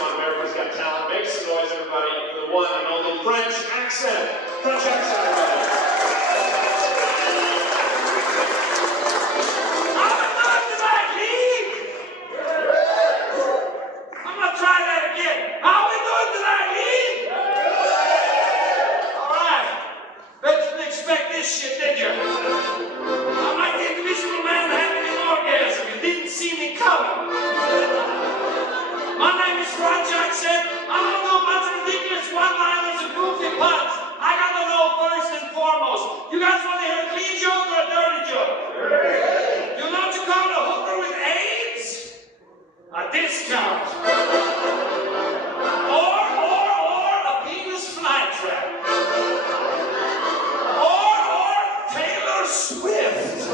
on America's Got Talent. Make some noise, everybody, for the one and only French accent. French accent, everybody. Shit, did you? I'm like the invisible man having an orgasm. You didn't see me coming. My name is French accent. I don't know about the ridiculous one-liners and goofy puns. I gotta know first and foremost. You guys want to hear a clean joke or a dirty joke? You know what you call a hooker with AIDS? A discount. Or a penis fly trap. Swift.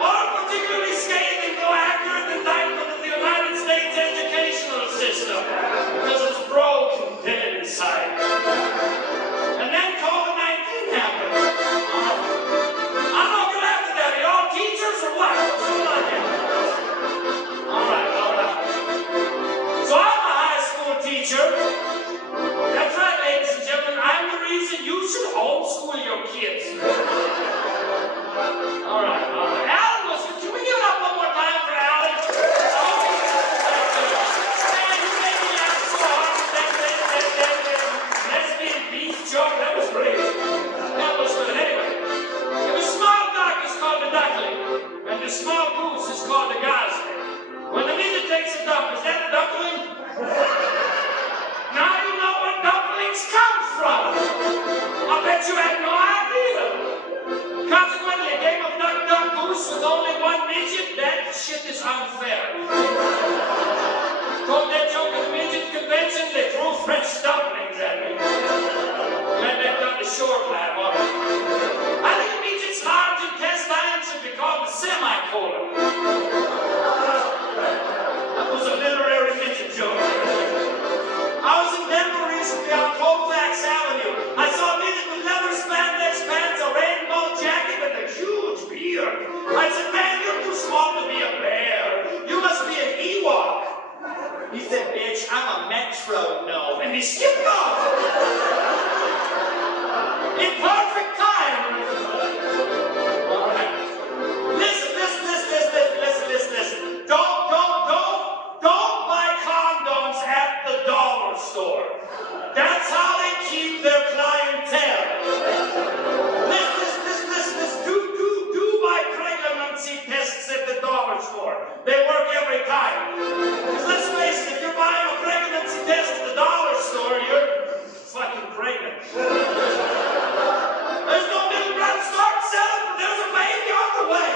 Or particularly scathing, though accurate indictment of the United States educational system because it's broke and dead inside. And then COVID-19 happened. I'm not good after that. Are you all teachers or what? What's going on here? All right. So I'm a high school teacher. That's right, ladies and gentlemen. I'm the reason you should homeschool your kids. All right. Alan was, can we give it up one more time for Alan? Oh, man, you made me laugh so hard with that lesbian beef joke. That was great. That was good. Anyway, if a small duck is called a duckling, and the small goose is called a gosling, when the midget takes a dump, is that a duckling? Now you know where dumplings come from. I bet you had no idea. Consequently, a game of duck, duck, goose with only one midget, that shit is unfair. Told that joke at the midget convention, they threw French dumplings at me. Glad they've done the short laugh on it. I think a midget's large intestine should be called the semicolon. That was a literary midget joke. I was in Denver recently on Colfax Avenue. I saw a midget with leather spandex pants, a rainbow jacket, and a huge beard. I said, man, you're too small to be a bear. You must be an Ewok. He said, bitch, I'm a metro gnome. And he skipped off. In perfect time. All right. Listen. Don't buy condoms at the dollar store. That's how they keep their clientele. Listen. Do buy pregnancy tests at the dollar store. They work every time. Because let's face it, if you're buying a pregnancy test at the dollar store, you're fucking pregnant. There's no middle ground. Start selling, but there's a baby on the way.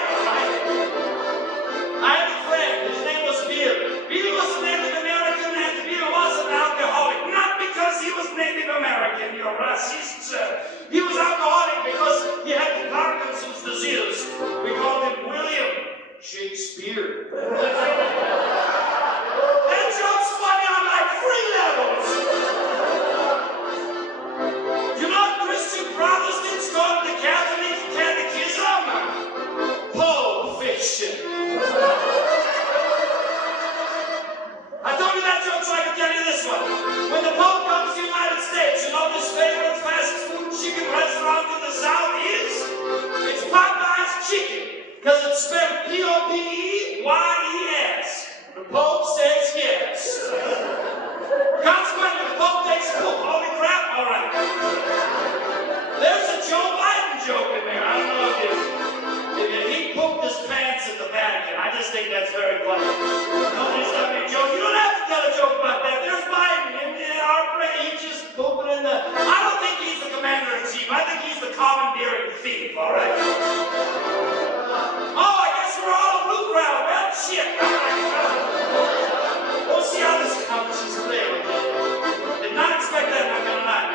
I had a friend, his name was Bill. Bill was a Native American and Bill was an alcoholic. Not because he was Native American, you're racist, sir. He was alcoholic because he had Parkinson's disease. We called him William Shakespeare. That joke's funny on like 3 levels. You know Christian Protestants call the Catholic Catechism? Pulp Fiction. I told you that joke so I could tell you this one. When the Pope comes to the United States, you know his favorite fast food chicken restaurant in the South is? It's Popeye's Chicken, because it's spelled P-O-P-E-Y-E-S. The Pope says yes. Consequently, the Pope takes a poop. Holy crap, all right. There's a Joe Biden joke in there. I don't know if he pooped his pants at the Vatican. I just think that's very funny. Nobody's got me a joke. You don't have to tell a joke about that. There's Biden in our play. He's just pooping in the... I don't think he's the commander-in-chief. I think he's the commandeering thief, all right? Oh, I guess we're all a blue crowd. Well, shit. We'll see how this comes. She's clear with me. Did not expect that, not gonna lie.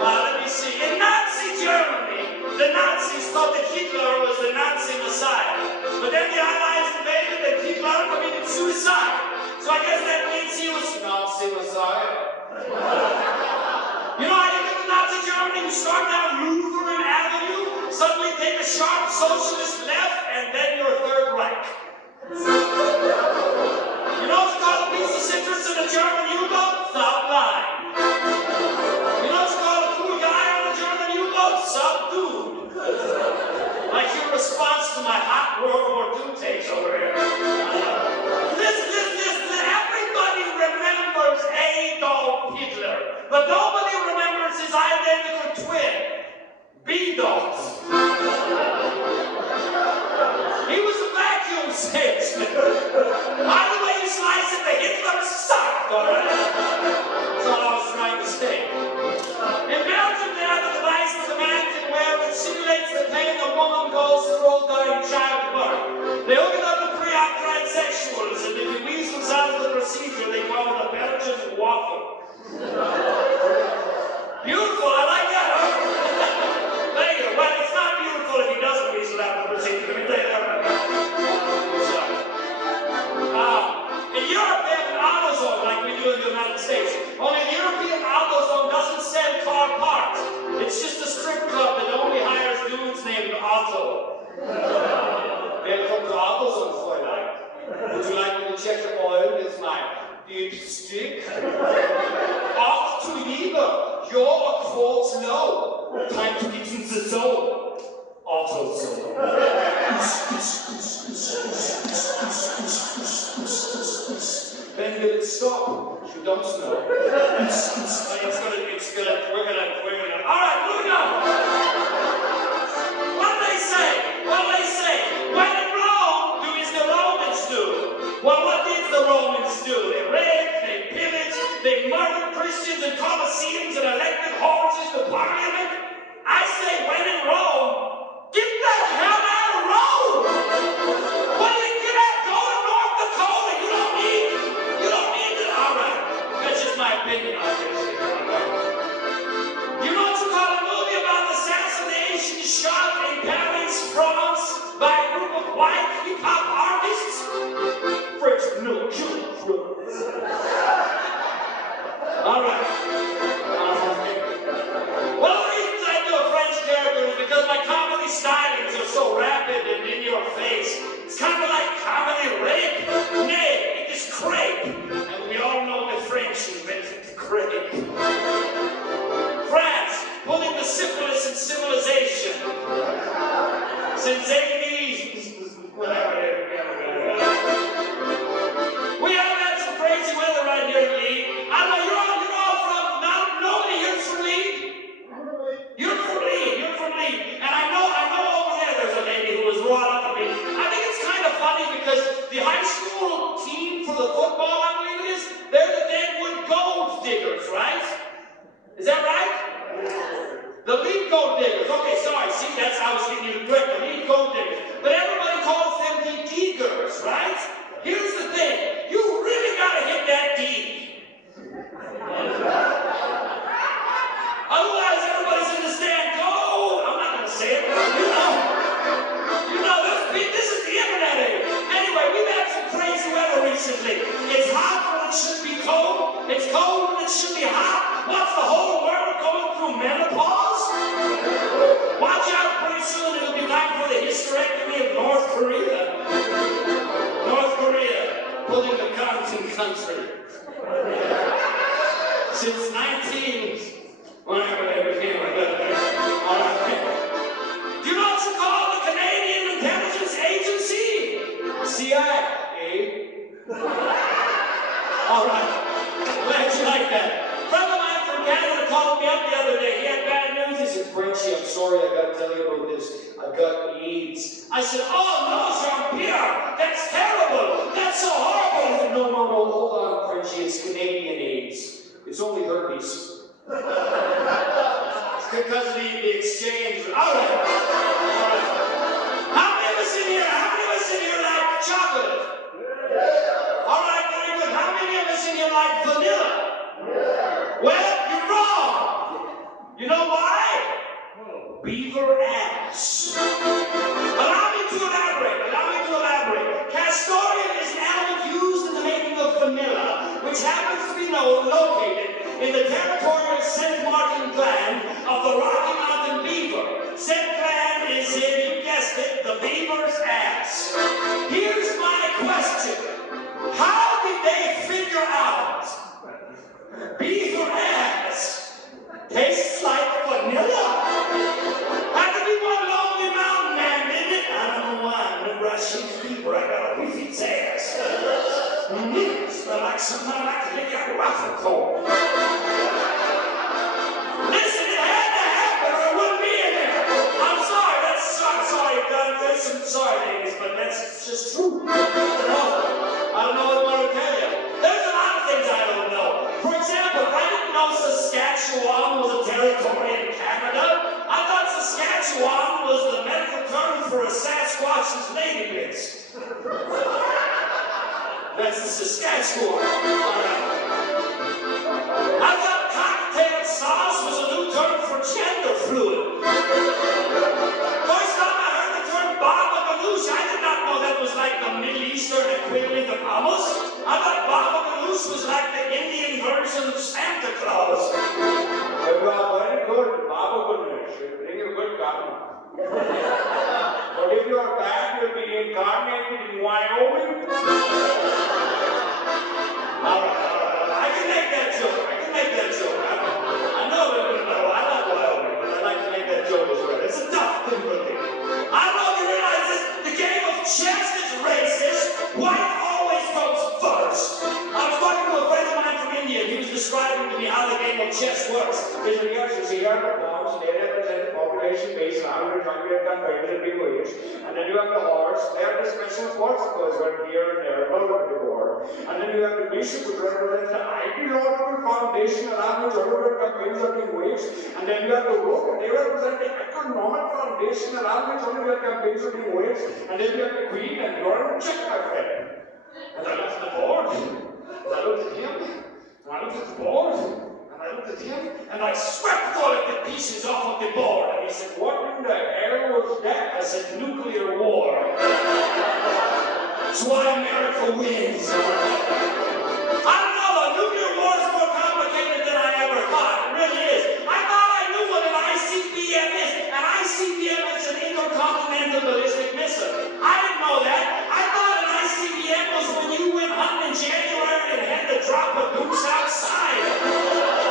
Let me see. In Nazi Germany, the Nazis thought that Hitler was the Nazi Messiah. But then the Allies invaded and Hitler committed suicide. So I guess that means he was Nazi Messiah. You know how you get to Nazi Germany? You start down Lutheran Avenue, suddenly take a sharp socialist left, and then you're Third Reich. You know what's called a piece of German U-boat? Stop lying. You know what you call a cool guy on a German U-boat? Subdued. Like your response to my hot World War II takes over here. Listen, everybody remembers Adolf Hitler, but nobody remembers his identical twin, B-Dot. He was a vacuum salesman. Either way you slice it, the Hitler sucked, all right? That's all I was trying to say. In Belgium, they have a device that a man can wear which simulates the pain a woman goes through during childbirth. They hook it up to pre-authorized sexuals, and if he weasels out of the procedure, they call it a Belgian waffle. Beautiful, I like that, huh? Thank you. Well, it's not beautiful if he doesn't weasel out of the procedure. Let me tell you that right now. In Europe, they have an AutoZone like we do in the United States. Only the European AutoZone doesn't sell car parts. It's just a strip club that only hires dudes named Otto. Welcome to AutoZone, Fräulein. Would you like me to check the oil with my dipstick? Off to Liebe. Your quote's low. Time to get in the zone. AutoZone. When will it stop? You don't know. We're gonna. All right, moving on. What do they say? When in Rome, do as the Romans do. Well, what did the Romans do? They raped, they pillaged, they murdered Christians in Colosseums and elected horses to parliament. I say, when in Rome, get the hell out of Rome! What do you get out? Go to North Dakota. You don't need it. All right. That's just my opinion on this. You know what you call a movie about the assassination shot in Paris, France, by a group of white hip-hop artists? French no kill. All right. One of the reasons I do a French character is because my comedy stylings are so rapid and in your face. It's kind of like comedy rape. Nay, it is crepe. And we all know the French invented the crepe. France, pulling the syphilis in civilization. Since 80s, whatever. We have had some crazy weather right here in Leeds. I don't know, you're all from, nobody here's from Leeds? You're from Leeds. And I know over there's a lady who was brought up with me. I think it's kind of funny because the high school team for the football, I believe it is, they're the Deadwood Gold Diggers, right? Is that right? The Lead Gold Diggers. Okay, sorry. See, that's how I was getting you to correct. The Lead Gold Diggers. But everybody calls them the Diggers, right? Here's the thing. You really got to hit that D. Otherwise, everybody's in the stand. Go! I'm not going to say it. You know, this is the internet age. Anyway, we've had some crazy weather recently. It's hot when it should be cold. It's cold when it should be hot. What's the whole world going through menopause? Watch out, pretty soon it'll be time for the hysterectomy of North Korea. North Korea, pulling the Compton country. Since whenever they became like that. All right. Do you know what you call the Canadian Intelligence Agency? CIA. All right. Glad you like that. A friend of mine from Canada called me up the other day. He had bad news. He said, Frenchie, I'm sorry, I got to tell you about this. I got AIDS. I said, oh no, Jean-Pierre, that's terrible. That's so horrible. He said, no, hold on, Frenchie. It's Canadian AIDS. It's only herpes. It's because of the exchange. All right. How many of us in here like chocolate? All right, very good. How many of us in here like vanilla? Well, you're wrong. You know why? Beaver ass. Allow me to elaborate. Castoreum is an element used in the making of vanilla, which happens to be located in the territorial St. Martin gland of the Rocky Mountain beaver. Said gland is in, you guessed it, the beaver's ass. Here's my question. How did they figure out beef or ass tastes like vanilla? Had to be one lonely mountain man, didn't it? I don't know why. Whenever I see fever, I got a beefy's ass. Smell like something I like to lick out waffle cone. Listen, it had to happen or I wouldn't be in there. I'm sorry, sorry, there's some sorry ladies, but that's just true. I don't know what I want to tell you. There's a lot of things I don't know. For example, I didn't know Saskatchewan was a territory in Canada. I thought Saskatchewan was the medical term for a Sasquatch's lady bits. That's the Saskatchewan. I thought cocktail sauce was a new term for gender fluid. First time I heard the term baba ganoush, I did not know that was like the Middle Eastern equivalent of hummus. I thought baba ganoush was like the Indian version of Santa Claus. You are very good, Baba Ganoush. You bring a good karma. But if you are bad, you'll be incarnated in Wyoming. All right. I can make that joke. I know it, I like Wyoming, but I like to make that joke as well. It's a tough thing for me. I don't know if you realize this. The game of chess is racist. White always goes first. I was talking to a friend of mine from India, and he was describing to me how the game of chess works. His reactions here are the pawns, they represent the population base around the jungle and very big waves. And then you have the horse, they are the special forces where here and there, all over the board. And then you have the bishop, which represents the ideological foundation around which all of the campaigns are being waged. And then you have the rook, and they represent the economic foundation around which all of your campaigns are being waged. And then you have the queen, and you're in check, my friend. And I looked at the board, and I looked at him, and I looked at the board, and I looked at him, and I swept all of the pieces off of the board. And he said, "What in the hell was that?" I said, "Nuclear war." That's why America wins. I don't know, the nuclear war is more complicated than I ever thought. It really is. I thought I knew what an ICBM is. An ICBM is an intercontinental ballistic missile. I didn't know that. I thought an ICBM was when you went hunting in January and had to drop a goose outside.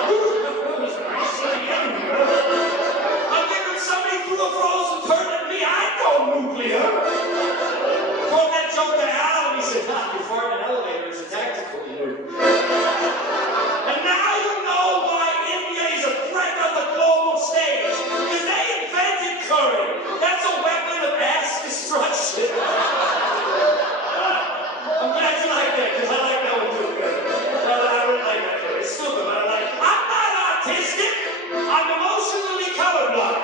It was an ICBM. I figured somebody threw a frozen turd at me. I'd go nuclear. Told that joke to Al, and he said, "Nah, you fart in an elevator, it's a tactical move." And now you know why India is a threat on the global stage. Because they invented curry. That's a weapon of mass destruction. I'm glad you like that, because I like that one too. I really like that too. It's stupid, but I like it. I'm not autistic. I'm emotionally colorblind.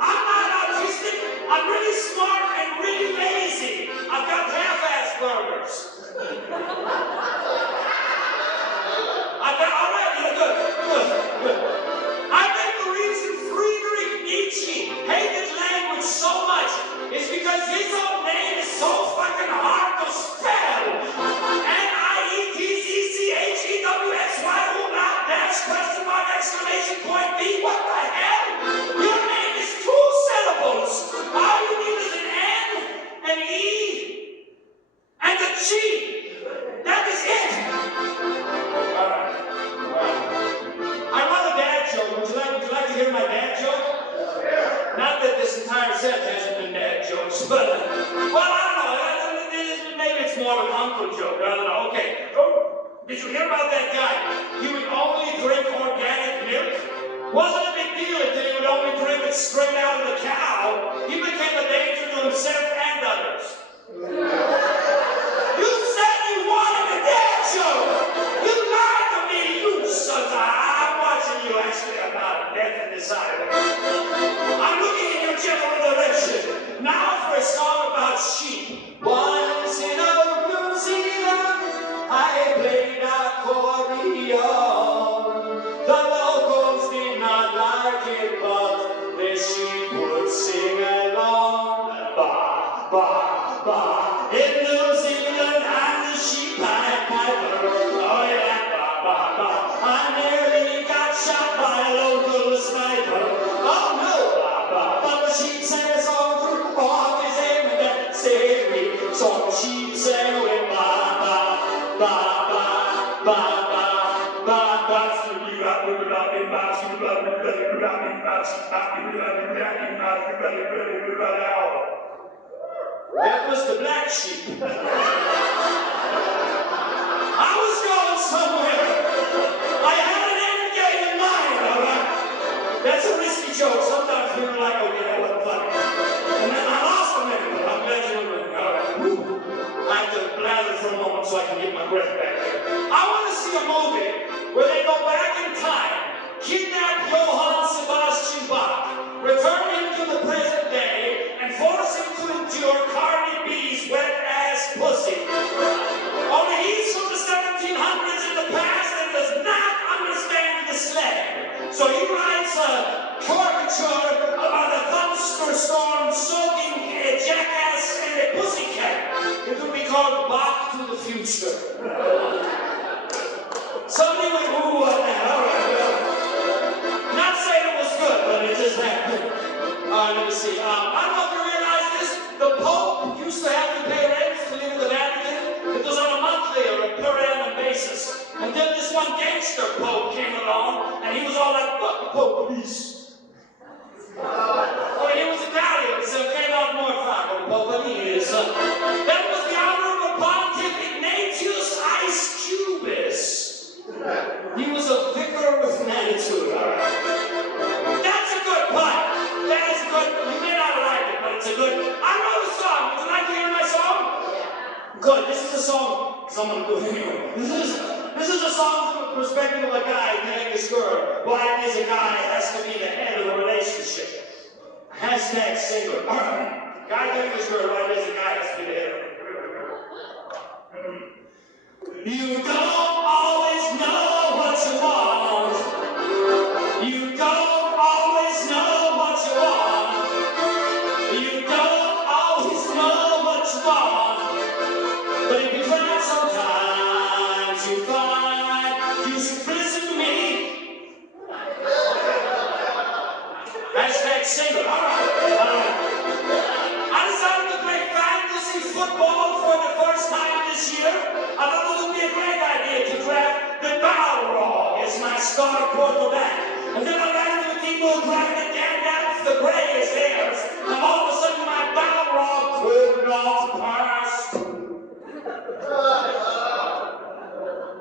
I'm not autistic. I'm really smart and really lazy. I've got half-ass burgers. All right, yeah, good. I think the reason Friedrich Nietzsche hated language so much is because his own name is so fucking hard to spell. N-I-E-T-Z-C-H-E-W-X-Y, question mark, exclamation point, B, what the hell? Your name is 2 syllables. All you need is an N, an E, and a G. That is it. I wrote a dad joke. Would you like to hear my dad joke? Not that this entire set hasn't been dad jokes, but, well, I don't know. Maybe it's more of an uncle joke. I don't know. Okay. Did you hear about that guy? He would only drink organic milk. Wasn't a big deal until he would only drink it straight out of the cow. He became a danger to himself and others. You said you wanted a dad joke. You lied to me, you sons of... I'm watching you. Actually, I'm not. Death in this island. I'm looking in your general direction. Now for a song about sheep. Once in old New Zealand, I played accordion. The locals did not like it, but the sheep would sing along. Ba, ba, ba. In New Zealand, I'm the sheep piper. Oh yeah, ba, ba, ba. I nearly got shot by a local sniper. Oh no, ba, ba, but the sheep sang a song through off his aim and that saved That was the black sheep. I was going somewhere. I had an end game in mind, all right? That's a risky joke. Sometimes people are like, okay, that wasn't funny. And then I lost a minute, but I'm glad you were all right. Woo. I have to blather for a moment so I can get my breath back here. I want to see a movie where they go back in time, kidnap Johann Sebastian Bach, return him to the present day, and force him to endure Cardi B's wet-ass pussy. Only he's from the 1700s in the past and does not understand the slang. So he writes a caricature about a thunderstorm soaking a jackass and a pussycat. It would be called Back to the Future. Somebody would ooh on that. All right, well, not saying it was good, but it just happened. Let me see. I don't know if you realize this. The Pope used to have to pay rent to live in the Vatican. It was on a monthly or a per annum basis. And then this one gangster Pope came along, and he was all like, fuck the Pope, please. Well, he was Italian, so it came out more fun. Pope, he is. That was the Honorable Pontiff Ignatius Ice Cubis. He was a vicar with an attitude, all right? That's a good pun. That is good. You may not like it, but it's a good. I wrote a song. Would you like to hear my song? Good. This is a song. Someone do it anyway. This is a song from the perspective of a guy telling his girl why it is a guy has to be the head of a relationship. Hashtag single. All right. Guy telling his girl why it is a guy has to be the head of a relationship. You don't always know what you want. You don't always know what you want. You don't always know what you want. But if you try sometimes, you find you should listen to me. Hashtag single. All right. I decided to play fantasy football for the first time this year. I thought it would be a great idea to draft the Balrog as my star quarterback. And then I ran into a team who drafted Gandalf the Grey as theirs. And all of a sudden my Balrog could not pass.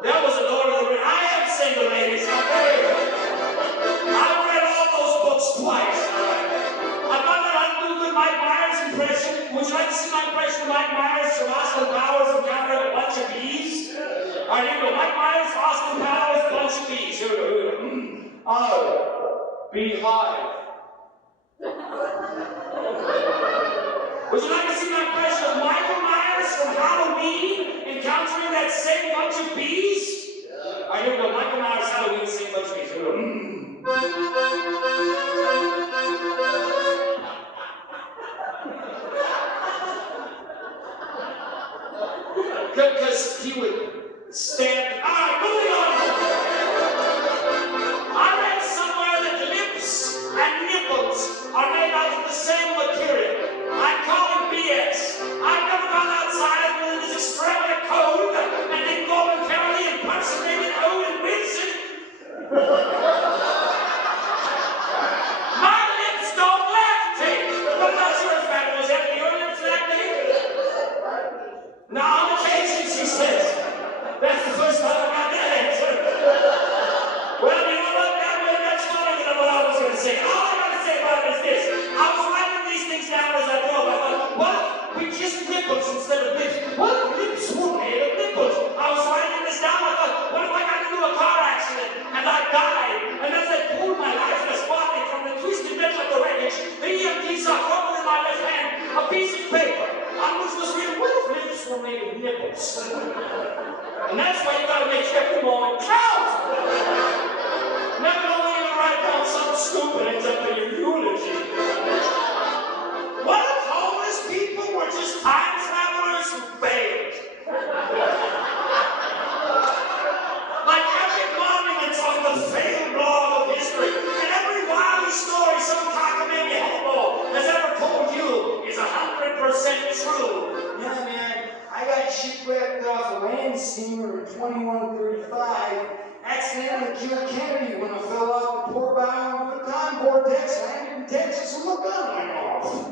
That was an Lord of the Rings. I am single, ladies. I'm very good. I've read all those books twice. I found out how to do a good Mike Myers impression. Would you like to see my impression of Mike Myers from Austin Powers encountering a bunch of bees? All right, here we go. Mike Myers, Austin Powers, bunch of bees. Here we go. Here we go. Oh, beehive. Would you like to see my impression of Michael Myers from Halloween encountering that same bunch of bees? All right, here we go. Michael Myers, Halloween, same bunch of bees. Here we go. Because he would stand. All right, moving on. I read somewhere that lips and nipples are made out of the same material. I call it BS. I've never gone outside when it is extremely cold and then voluntarily impersonated Owen Wilson. My lips don't lactate. But I'm not sure if that was ever your lips lactate. Now, on occasion, she says. That's the first time I got that answer. Well, you know what? That's funny than what I was going to say. All I'm going to say about it is this. I was writing these things down as I drove. I thought, what? We kissed nipples instead of lips. What? Lips were made of nipples. I was writing this down. I thought, what if I got into a car accident and I died? And as I pulled my lifeless body from the twisted middle of the wreckage, the EMT saw crumpled in my left hand a piece of paper on which was written, what if lips were made of nipples? And that's why you gotta make every moment count! Never know when you write down something stupid ends up in your eulogy. What if homeless people were just time travelers who failed? Like epic monuments on the failed blog of history, and every wily story some cockamamie hobo has ever told you is 100% true. Yeah, man, I got shit shipwrecked off a land steamer in 2135, accidentally killed Kennedy when I fell off the port bow into a time vortex, landed in Texas, and my gun went off.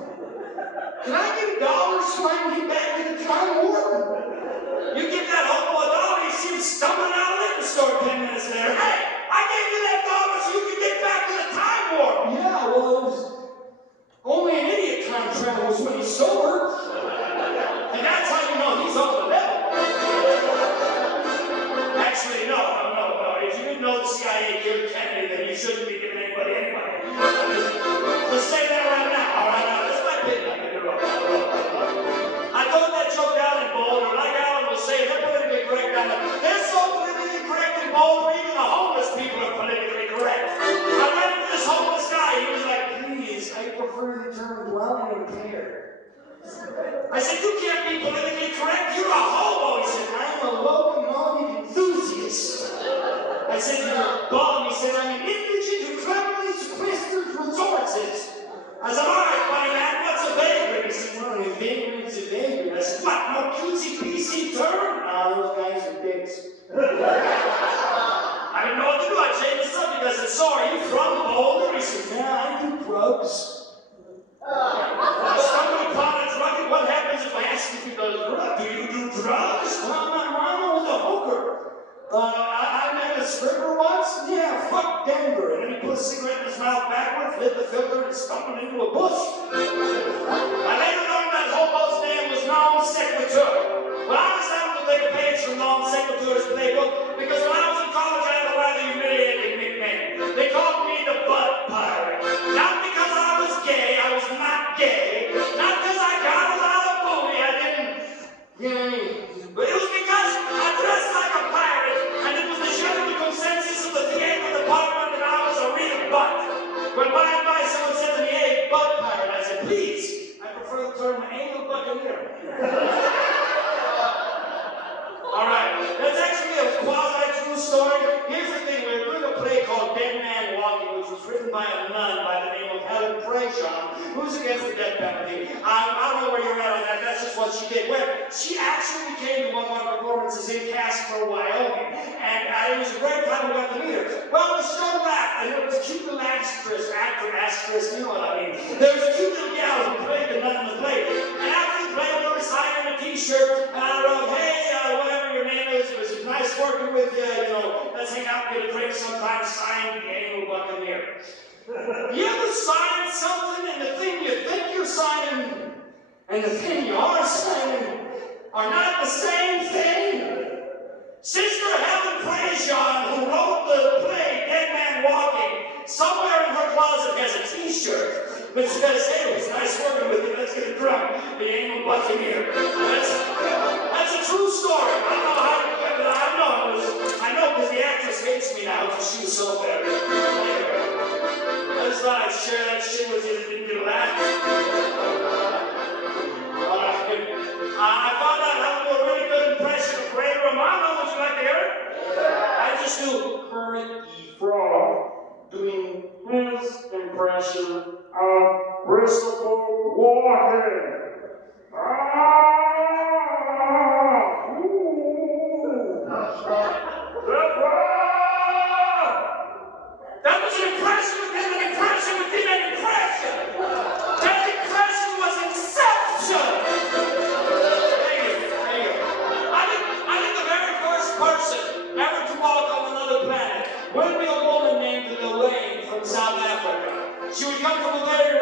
Can I get $1 so I can get back to the time warp? You give that hobo $1, you see him stumbling out of the liquor store 10 minutes later. Hey, I gave you that $1 so you could get back to the time warp. Yeah, well, it was only an idiot time travels when he's sober. And that's how you know he's on the level. Actually, no. If you didn't know the CIA killed Kennedy, then you shouldn't be giving anybody any money. Let's say that right now. All right, now, that's my opinion. I told that joke down in Boulder, like Alan was saying, they're politically correct down there. They're so politically correct in Boulder, even the homeless people are politically correct. I ran into this homeless guy, he was like, please, I prefer the term dwelling impaired. I said, you can't be politically correct, you're a hobo. He said, I'm a locomotive enthusiast. I said, you're a bum. He said, I'm an indigent who cleverly sequesters resources. I said, all right, funny man, what's a vagrant? He said, well, a vagrant's a vagrant. I said, what, no cutesy PC term? Nah, those guys are dicks. I didn't know what to do. I changed the subject. I said, so are you from Boulder? He said, yeah, I do drugs. I stumbled upon a drug. What happens if I ask if he does drugs? Do you do drugs? Well, my mama was a hooker. I met a stripper once. Yeah, fuck Denver. And then he put a cigarette in his mouth backwards, lit the filter, and stumbled into a bush. I later learned that hobo's name was non sequitur. Well, I was able to take a page from non sequitur's playbook because when I was in college, I had a rather humiliating nickname. They called me the butt pirate. Not because I was gay, I was not gay. Not because I got a lot of booty, I didn't. But it was because I dressed like a pirate, and it was the general consensus of the theater department that I was a real butt. When by and by someone said to me, hey, butt pirate, I said, please, I prefer the term anal buccaneer. All right, that's actually a quasi-true story. Here's the thing, we were doing a play called Dead Man Walking, which was written by a nun by the name of Helen Prejean, who's against the death penalty. I don't know where you're at on that, that's just what she did. Where she actually came to one of our performances in Casper, Wyoming, and it was a great time we got to meet her. Well, the show wrapped, and there was a cute little actor, you know what I mean. There was a cute little gal who played the nun in the play, and after the play, we were signing a t-shirt, and I wrote, hey, whatever your name is, it was nice working with you, let's hang out and get a drink sometime, sign the anal buccaneer. You ever sign something and the thing you think you're signing and the thing you are signing are not the same thing? Sister Helen Prejean, who wrote the play Dead Man Walking, somewhere in her closet has a t-shirt which says, hey, it was nice working with you, let's get a drunk, the anal buccaneer. That's a true story. I don't know how to get it, I know because the actress hates me now because she was so bad. I just thought I'd share that shit with you that didn't get a laugh. I found out how to do a really good impression of Ray Romano. Would you like to hear it? I just do Kermit the Frog doing his impression of Christopher Walken. That was an impression within an impression within an impression. That impression was inception. I think the very first person ever to walk on another planet would be a woman named Elaine from South Africa. She would come from a very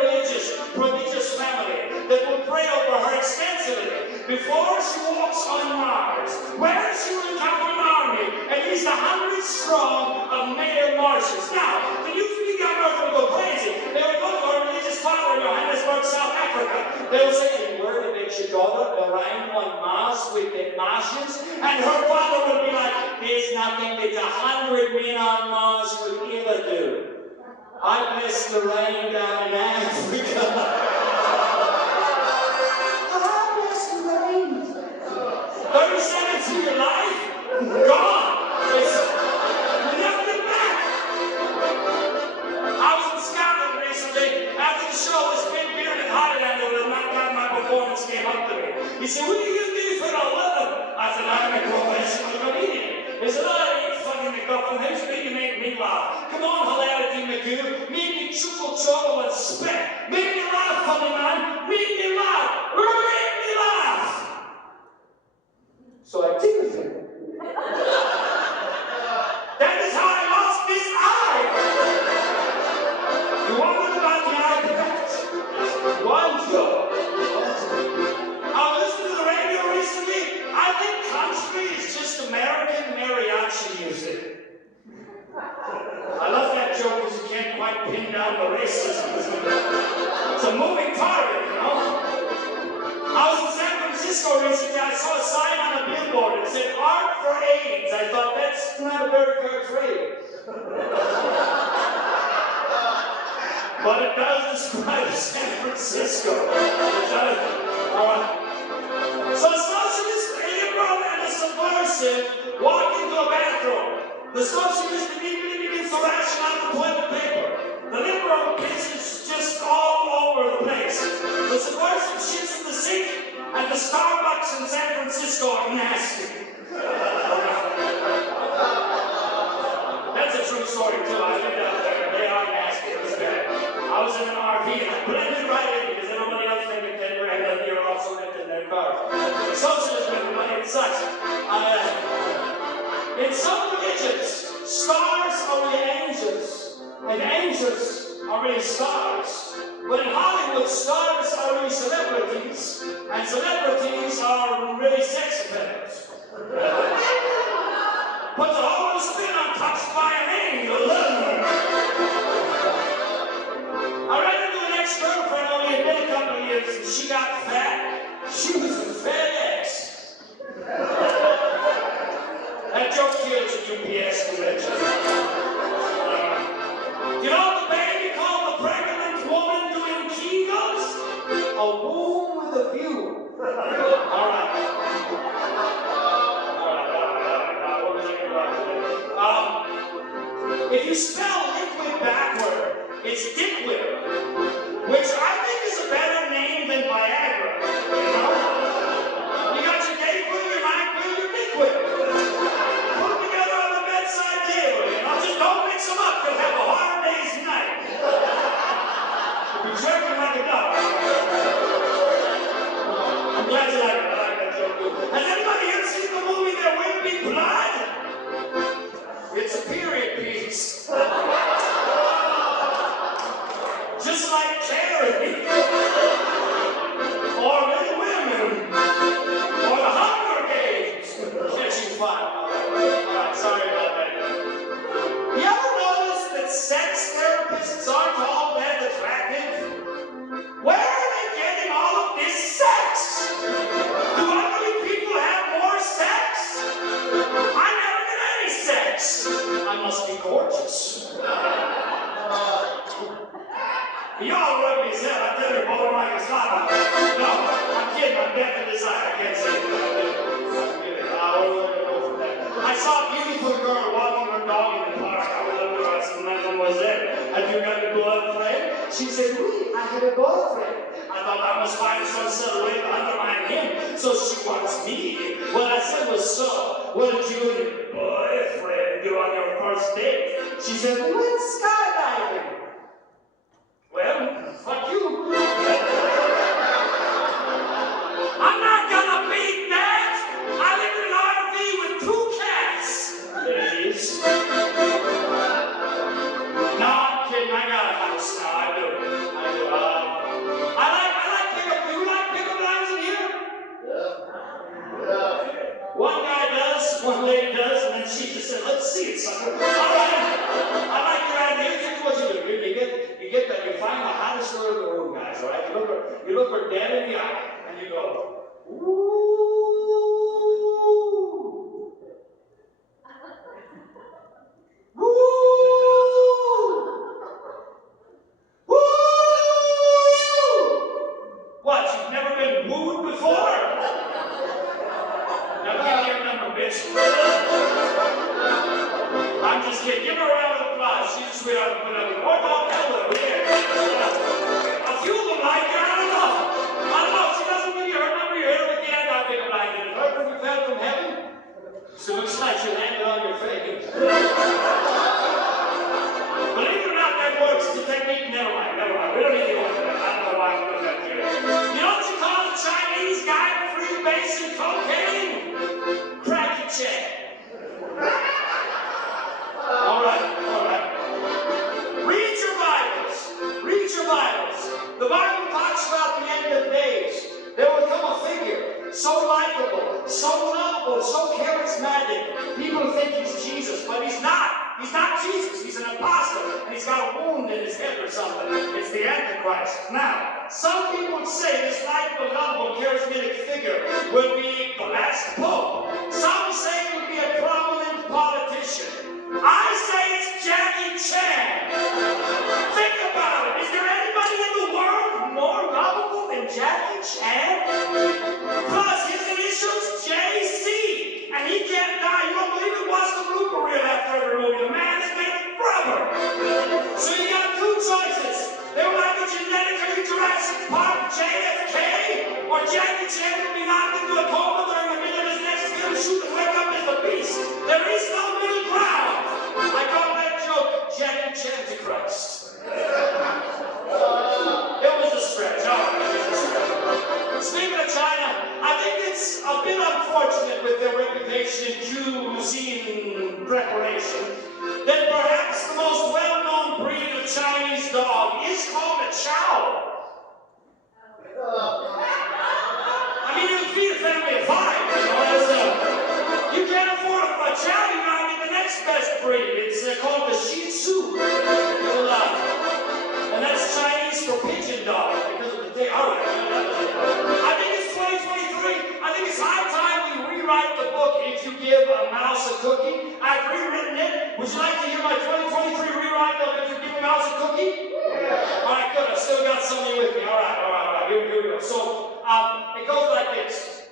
prodigious family that would pray over her extensively before she walks on Mars, where she will encounter an army, at least 100 strong, of native Martians. Now, the news media on Earth would go crazy. They would go to her religious father in Johannesburg, South Africa. They would say, "And where did your daughter arrive on Mars with the Martians?" And her father would be like, "There's nothing that 100 men on Mars would ever do." I bless the rain down in Africa. I bless the rain. 30 seconds of your life, gone. You never get back. I was in Scotland recently. After the show, this big bearded Highlander who had not gotten my performance came up to me. He said, "What are you going to do for the living?" I me laugh. Come on, hilarity McGoo. Make me chuckle, chortle, and spit. Make me laugh, funny man. Make me laugh. Make me laugh. So I tickled him. That is how I lost this eye. You wondered about the eye patch? One joke. I listened to the radio recently. I think country is just American mariachi music. I love that joke because you can't quite pin down the racism. It's a moving target, you know? I was in San Francisco recently. I saw a sign on a billboard. It said, Art for AIDS. I thought, that's not a very fair trade. But it does describe San Francisco. It does. So a socialist, a liberal, and a subversive walk into a bathroom. The socialist immediately begins to ration out the toilet paper. The liberal pisses just all over the place. The subversive shits in the sink, and the Starbucks in San Francisco are nasty. That's a true story too. I lived out there. They are nasty. It was bad. I was in an RV and I blended right in because everybody else making 10 grand a year also lived in their car. Socialism, everybody, it sucks. In some religions, stars are really angels, and angels are really stars. But in Hollywood, stars are really celebrities, and celebrities are really sex offenders. Puts a whole new spin on touched by an angel. I ran into an ex-girlfriend only had been a couple of years, and she got fat. She was a fat ex. That joke kills a UPS convention. You know the baby called the pregnant woman doing Kegels? A womb with a view. All right. What was I going to If you spell liquid backward, it's dickwid, which I think is a better name than Viagra. You know? You got your Dayquil, your NyQuil, your Dickwid. Put them together on the bedside table, you know? Just don't mix them up. You'll have a hard day's night. You'll be jerking like a dog. I'm glad you like it. I like that joke. Has anybody here seen the movie There Will Be Blood? It's a period piece. Just like Carrie, or Little Women, or The Hunger Games. Catching fire. Alright, sorry about that. You ever notice that sex therapists aren't all that attractive? Where are they getting all of this sex? Do ugly people have more sex? I never get any sex. I must be gorgeous. Y'all rub his head. I tell you, boy, like it's hot. No, I'm kidding. I'm deaf in this eye. I can't say it. I saw a beautiful girl walking her dog in the park. I was over asking Mademoiselle, have you got a boyfriend? She said, oui, I have a boyfriend. I thought I must find some sort of way to undermine him, so she wants me. What I said was, so, what did you and your boyfriend do on your first date? She said, we went skydiving. Well, fuck you. I'm not gonna beat that. I live in an RV with 2 cats. Ladies. No, I'm kidding. I got a house now. I do. I like pickup. Do you like pickup lines in here? Yeah. One guy does, one lady does, and then she just said, let's see it, sucker. All right. I like your idea. Here's what you do. You find the hottest girl in the room, guys, all right? You look her dead in the eye, and you go, ooh. Woo! Woo! What, you've never been wooed before? Now give me your number, bitch. I'm just kidding. Give her a round of applause. She's a sweetheart. Or don't tell her. Here. A few of them like her. I don't know. She doesn't give you her number. You hit her with the end. I'll pick a blind. Did it hurt when you fell from heaven? So it looks like you landed on your face. never mind. We don't need to go into that. I don't know why I'm doing that here. You know what you call a Chinese guy freebasing cocaine? Cracky check. All right. Read your Bibles. The Bible talks about the end of days. There will come a figure so likable, so lovable, so charismatic. People think he's Jesus, but he's not. He's not Jesus. He's an apostle, and he's got a wound in his head or something. It's the Antichrist. Now, some people would say this likable, lovable, charismatic figure will be the last pope. Some say it will be a prominent politician. I say it's Jackie Chan. Think about it. Is there anybody in the world more lovable than Jackie Chan? Plus, his initials JC, and he can't die. You don't believe it? Watch the blooper reel after every movie. The man is made of rubber. So you got two choices. They were like a genetically Jurassic Park JFK, or Jackie Chan will be knocked into a coma during the middle of his next film shoot and wake up as a beast. There is no middle ground. I call that joke Jackie Chantichrist. It was a stretch. Speaking of China, I think it's a bit unfortunate with their reputation in cuisine preparation that perhaps the most well-known breed of Chinese dog is called a Chow. I mean, it'll feed a family of 5, you can't afford a Chow, you gotta get the next best breed. It's called the Shih Tzu. And that's Chinese for pigeon dog because of the day. All right. I think it's 2023. I think it's high time we rewrite the book If You Give a Mouse a Cookie. I've rewritten it. Would you like to hear my 2023 rewrite of If You Give a Mouse a Cookie? Yeah. All right, good. I still got some of you with me. All right. Here we go. So it goes like this.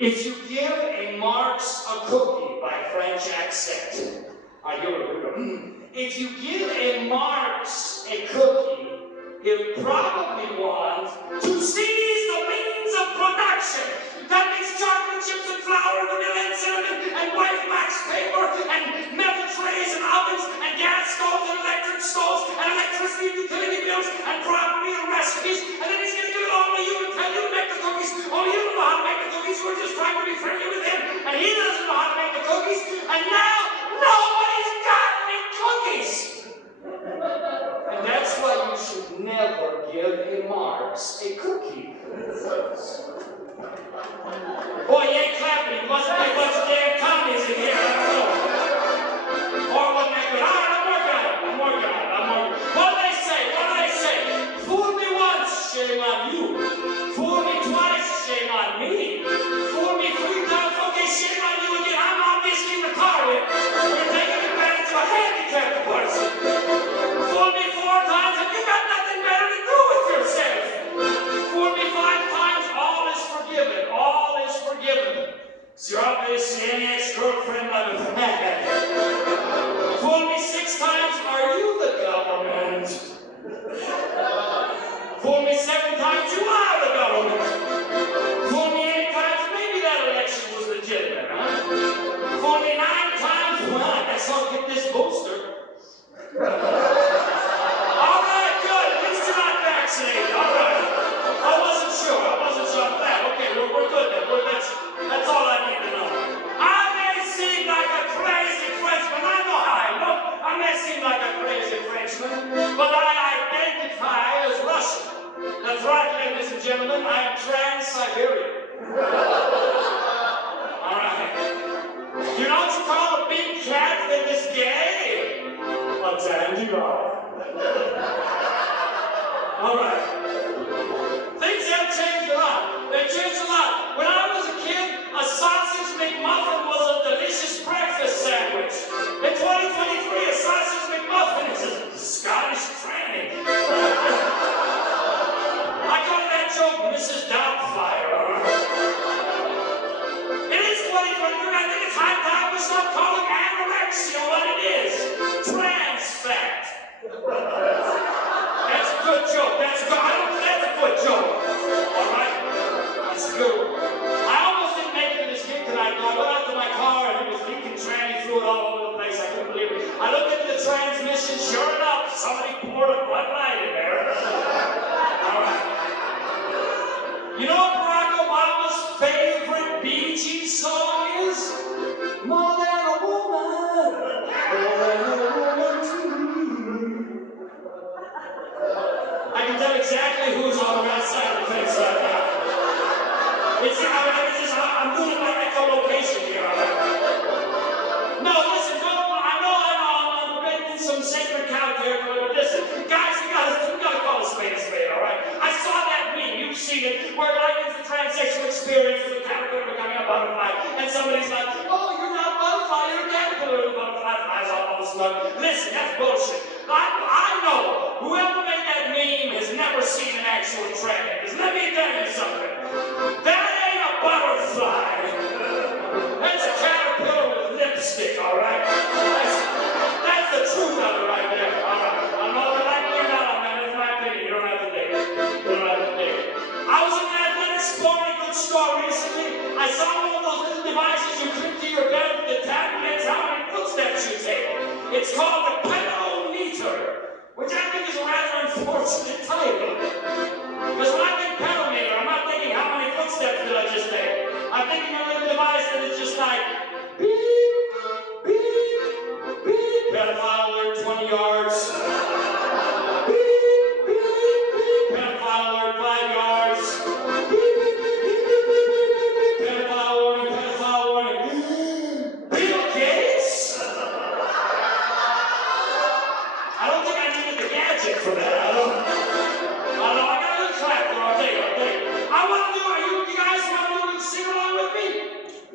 If you give a Marx a cookie by French accent. Here we go. If you give a Marx a cookie, he'll probably want to seize the means of production. That means chocolate chips and flour, vanilla and cinnamon, and white wax paper, and metal trays and ovens, and gas stoves and electric stoves, and electricity and utility bills, and property and recipes, and then he's going to give it all to you and tell you to make the cookies. Only you don't know how to make the cookies. We're just trying to be friendly with him, and he doesn't know how to make the cookies, and now nobody's got any cookies. And that's why you should never give a Marx a cookie. Boy, you ain't clapping. You must be a bunch of damn commies in here. I don't know. Or wasn't that good? All right, I'm working on it. What do they say? Fool me once, shame on you. Fool me twice, shame on me. Fool me 3 times, okay, shame on you again. I'm obviously retarded. You're taking advantage of a handicapped person. Fool me 4 times, and you got nothing better to do with yourself. Fool me 5 times, all is forgiven. So you're obviously any ex-girlfriend I've ever had. Fool me 6 times, are you the government? Fool me 7 times, you are the government. Fool me 8 times, maybe that election was legitimate, huh? Fool me 9 times, well, I guess I'll get this booster. All right, good. At least you're not vaccinated. All right. I wasn't sure of that. Okay, we're good then. That's all I need to know. I may seem like a crazy Frenchman. I know how I look. I may seem like a crazy Frenchman, but I identify as Russian. That's right, ladies and gentlemen. I'm trans-Siberian. All right. You know what you call a big cat that is gay? A dandelion. All right. Things have changed a lot. They've changed a lot. When I was a kid, a sausage McMuffin was a delicious breakfast sandwich. In 2023, a sausage McMuffin is a Scottish tranny. I call that joke Mrs. Doubtfire. It is 2023. I think it's high time we start calling anorexia what it is. Trans fat. That's a good joke. That's a good joke. All right? That's a good one. I almost didn't make it to this gig tonight, though. I went out to my car and it was leaking tranny fluid all over the place. I couldn't believe it. I looked into the transmission. Sure enough, somebody poured a Bud Light exactly who's on the right side of the fence right now. I'm doing my echolocation here. No, listen, I know I'm making some sacred cow territory, but listen, guys, we gotta call a spade, all right? I saw that meme, you've seen it, where it likens the transsexual experience with a caterpillar becoming a butterfly, and somebody's like, oh, you're not a butterfly, you're a caterpillar, the butterfly flies off all the smug. Listen, that's bullshit. I know whoever made that meme has never seen an actual dragon, because let me tell you something. That ain't a butterfly. That's a caterpillar with lipstick, all right? That's the truth of it right there. All right. I know that I cleared out on that. That's my opinion. You don't have to dig it. You don't have to dig it. I was in an athletic sporting goods store recently. I saw one of those little devices you clip to your bed with the tablet. How many footsteps you take. It's called the pedometer, which I think is a rather unfortunate title. Because when I think pedometer, I'm not thinking how many footsteps did I just take. I'm thinking of a little device that is just like beep, beep, beep. Pedophile alert 20 yards. Beep, beep, beep. Pedophile alert 5 yards. Beep, beep, beep, beep, beep, beep, beep, beep, beep. Pedophile warning, pedophile warning. Bill Gates? I don't think I needed the gadget for that. I don't know. I got a little clap though, I'll tell you. I want to do it. You guys want to sing along with me?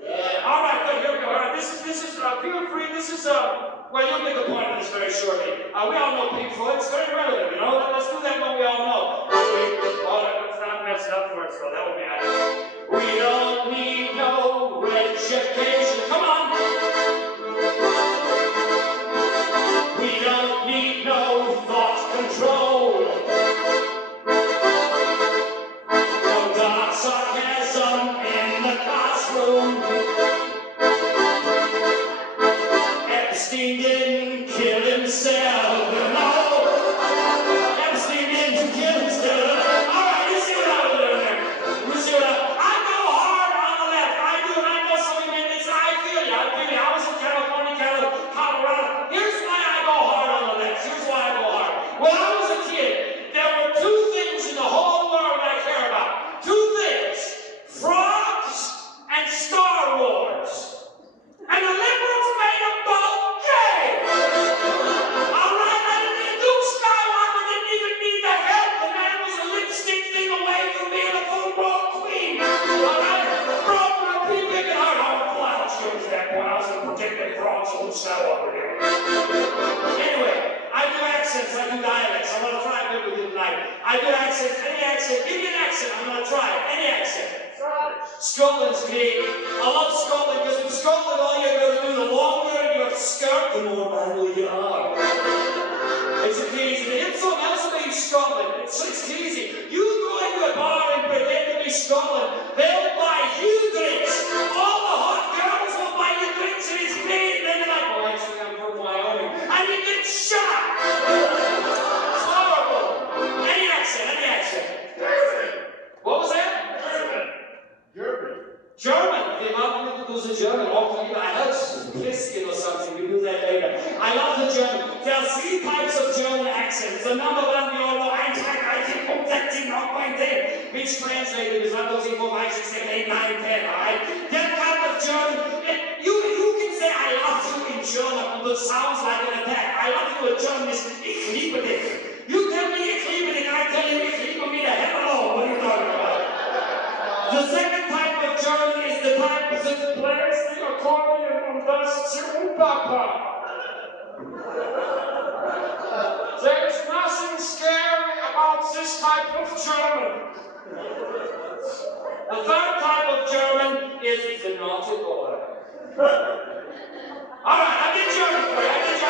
Yeah. All right, good. Here we go. All right, this is feel free. This is well, you'll get the point of this very shortly. We all know Pink Floyd. It's very relative, you know. Let's do that one we all know. Oh, let's not mess it up first, though. That would be nice. We don't need no education. Come on. We don't need no thought control. No dark sarcasm in the classroom. Epstein didn't kill himself, no. Epstein didn't kill himself. All right, you see what I was doing there. You see what I go hard on the left. I do, and I know some of you may think, I feel you. I was in California, Colorado. Here's why I go hard on the left. Here's why I go hard. When I was a kid, there were two things in the whole world I care about. Two things. Frogs and Star Wars. And the liberals made them both gay. All right, and Luke Skywalker didn't even need the help. The man was a lipstick thing away from being a full-blown queen. All right, broke my pretty big and hard. I was flat on stage at that point. I was going to protect them frogs and Luke Skywalker did. Anyway, I do accents. I do dialects. I'm going to try a bit with you tonight. I do accents. Any accent. Give me an accent. I'm going to try it. Any accent. Scotland's great. I love Scotland because in Scotland all you got to do, the longer your skirt, the more manly you are. It's crazy. Here's something else about Scotland. It's crazy. You go into a bar and pretend to be Scotland, they'll buy you drinks. All the hot girls will buy you drinks and it's great. And then you're like, oh, actually I'm from Wyoming. And you get shot. It's horrible. Any accent. What was that? German. They love me to do the German. I heard Pliskin or something. We do that later. I love the German. There are three types of German accents. The number one, we all know, which translated is 1, 2, 3, 4, 5, 6, 7, 8, 9, 10. All right? That kind of German. You can say I love you in German, and it sounds like an attack. I love you in German is ich liebe dich. You tell me ich liebe dich, I tell you ich liebe me the hell alone. What are you talking about? The second type of German is the type that plays the accordion and does Papa. There's nothing scary about this type of German. The third type of German is the naughty boy. Alright, I did German for you.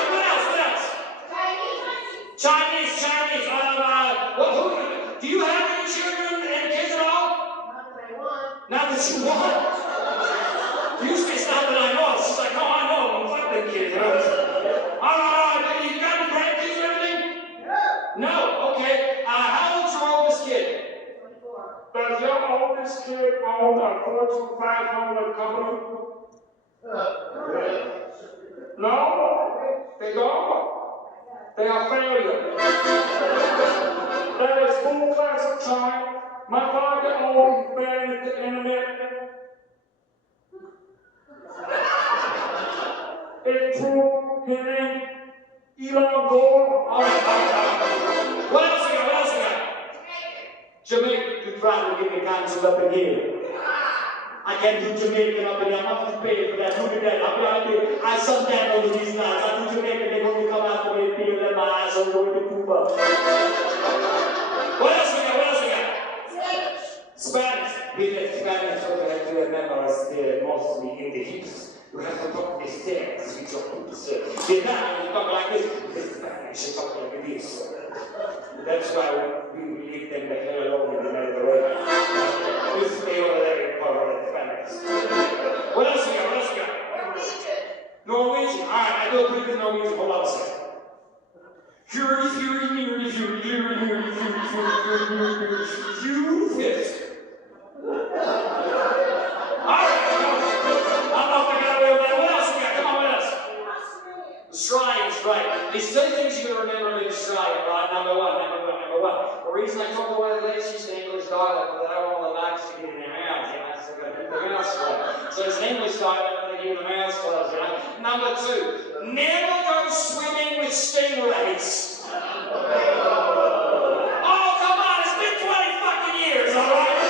What else? Chinese. Do you have any children and kids at all? Not that you want. Usually it's not that I know. She's like, no, I know. I'm fucking kids. All right. You got any grandkids or anything? No. Okay. How old's your oldest kid? 24. Does your oldest kid own a Fortune 500 company? No. They don't. They are failure. That was full classic time. My father owned band at the internet. It proved him in Elon Gore. All right. What else we got? What else we got? Jamaica, you trying to get me cancelled up in here. I can't do Jamaican up in here. I'm not to pay for that. Who did that? I sometimes over these nights. I do Jamaican, they're going to come out for me and feel that my eyes are going to poop up. What else we got? What else we got? Spanish. Spanish, what you have to remember is mostly in the hips. You have to talk this dance with your hips. Vietnam, you talk like this. The Spanish, you talk like this. That's why we leave them the hell alone in the Mediterranean. We stay over there and cover the Spanish. What else we got? What else we got? Norwegian. Alright, I do a pretty good Norwegian. Hold on a second. Fury, fury, fury, fury, fury, fury, fury, fury, fury, Alright, I don't know if I got away with that. What else we got? Come on, what else? Shrines, right. These three things you gotta remember in the shrine, right? Number one. The reason I told the way they use the English dialect is that I don't want the Macs to get in their mouths, you know, so they're gonna keep their mouths closed. So it's an English dialect, but they keep their mouths closed, you know. Number two, never go swimming with stingrays. Oh, come on, it's been 20 fucking years, alright?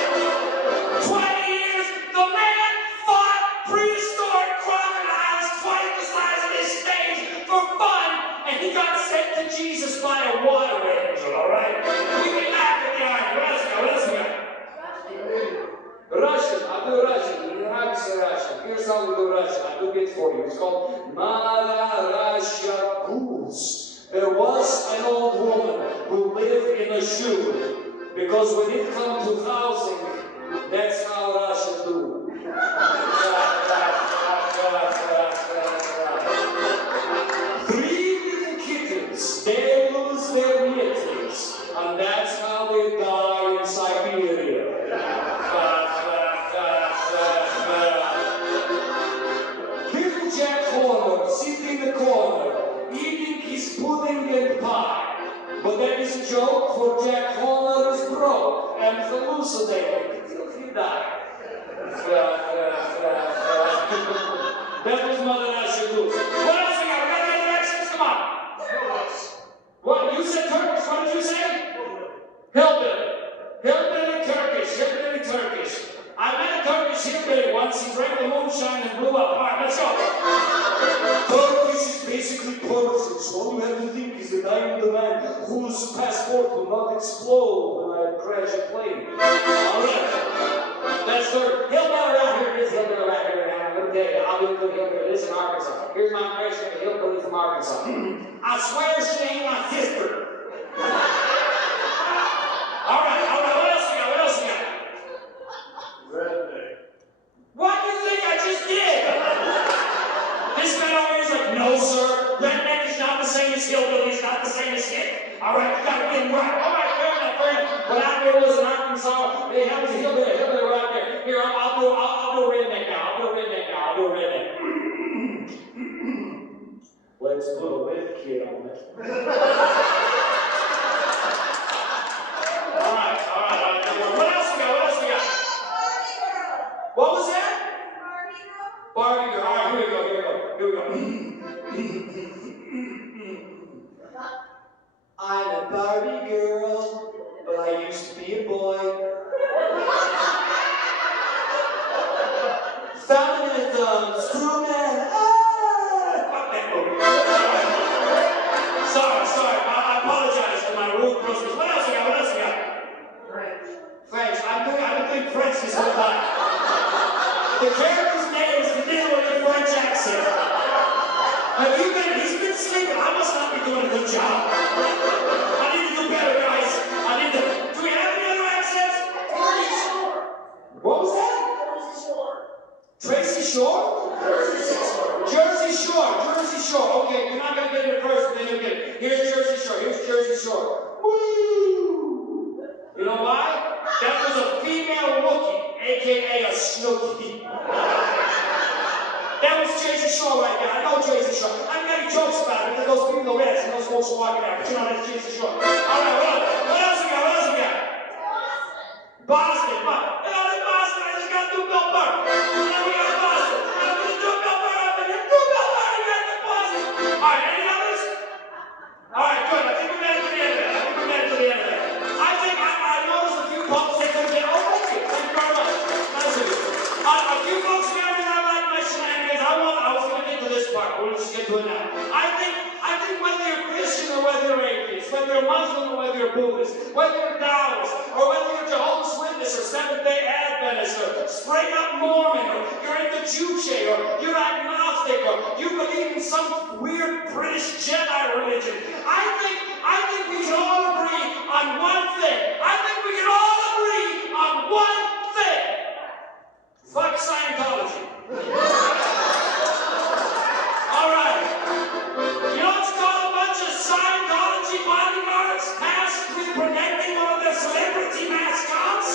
20 years, the man fought prehistoric crocodiles twice the size of this stage for fun, and he got sent to Jesus by a water angel, alright? We can laugh at the army. What else we got? What else we got? Russian, I do Russian. You have to say Russian. Here's how we do Russian. I do it for you. It's called Mala Russia Goose. There was an old woman who lived in a shoe, because when it comes to housing, that's how Russia do. Three little kittens, they lose their mittens, and that's how they die in Siberia. Little Jack Horner sitting in the corner, eating his pudding and pie. But that is a joke, for Jack Horner is broke and hallucinating till he died. That was Mother Russia Goose. What else we got? We got any directions? Come on. What? You said Turkish. What did you say? Hillbilly. Hillbilly Turkish. Hillbilly Turkish. I met a Turkish hillbilly once. He drank the moonshine and blew up. All right, let's go. Turkish is basically Persian. So all you have to think is that I am the man whose passport will not explode when I crash a plane. All right. That's third. Hillbilly right here. It is hillbilly right here. I'll be a good hillbilly. This is Arkansas. Here's my impression of a hillbilly from Arkansas. I swear she ain't my sister. All right. What else we got? What else we got? Redneck. What do you think I just did? This guy over here is like, no, sir. Redneck is not the same as hillbilly. It's not the same as hick. All right, you got to get him right. All right, fair enough, fair enough. But out there was in Arkansas, they have a hillbilly right there. Here, I'll do a redneck now. I'll do a redneck. Let's put a lift kit on it. All right. What else we got? What was that? Barbie girl. All right, here we go. I'm a Barbie girl, but I used to be a boy. Feminism, screw men. Fuck that movie. Sorry. I apologize for my rude process. What else we got? French. I've been doing French this whole time. The character's name is beginning with a French accent. He's been sleeping. I must not be doing a good job. I need to do better, guys. Do we have any other accents? What was that? Tracy Shore? Jersey Shore. Okay, you're not going to get it first, but then you'll get it. Here's Jersey Shore. Woo! You know why? That was a female rookie, a.k.a. a snooki. That was Jersey Shore right there. I know Jersey Shore. I got any jokes about it because those people know that and those folks walking out. But you know that's Jersey Shore. All right, what else we got? What else we got? Boston. Boston. I just got to do Bill Burr. And then we got Boston. And I'm going to do Bill Burr. I'm going to do Bill Burr. You got to Boston. All right, any others? All right, good. I think we made it to the end of that. I noticed a few folks they couldn't get. Oh, thank you. Thank you very much. Nice of you. A few folks here did not like my shenanigans. I was going to get to this part. We'll just get to it now. I think whether you're Christian or whether you're atheist, whether you're Muslim or whether you're Buddhist, whether you're Taoist, or whether you're Jehovah's Witness or Seventh-day Adventist or straight-up Mormon, or you're into Juche, or you're agnostic, or you believe in some weird British Jedi religion, I think we can all agree on one thing. I think we can all agree on one thing. Fuck Scientology. All right. You know what's called a bunch of Scientology bodyguards tasked with protecting one of their celebrity mascots?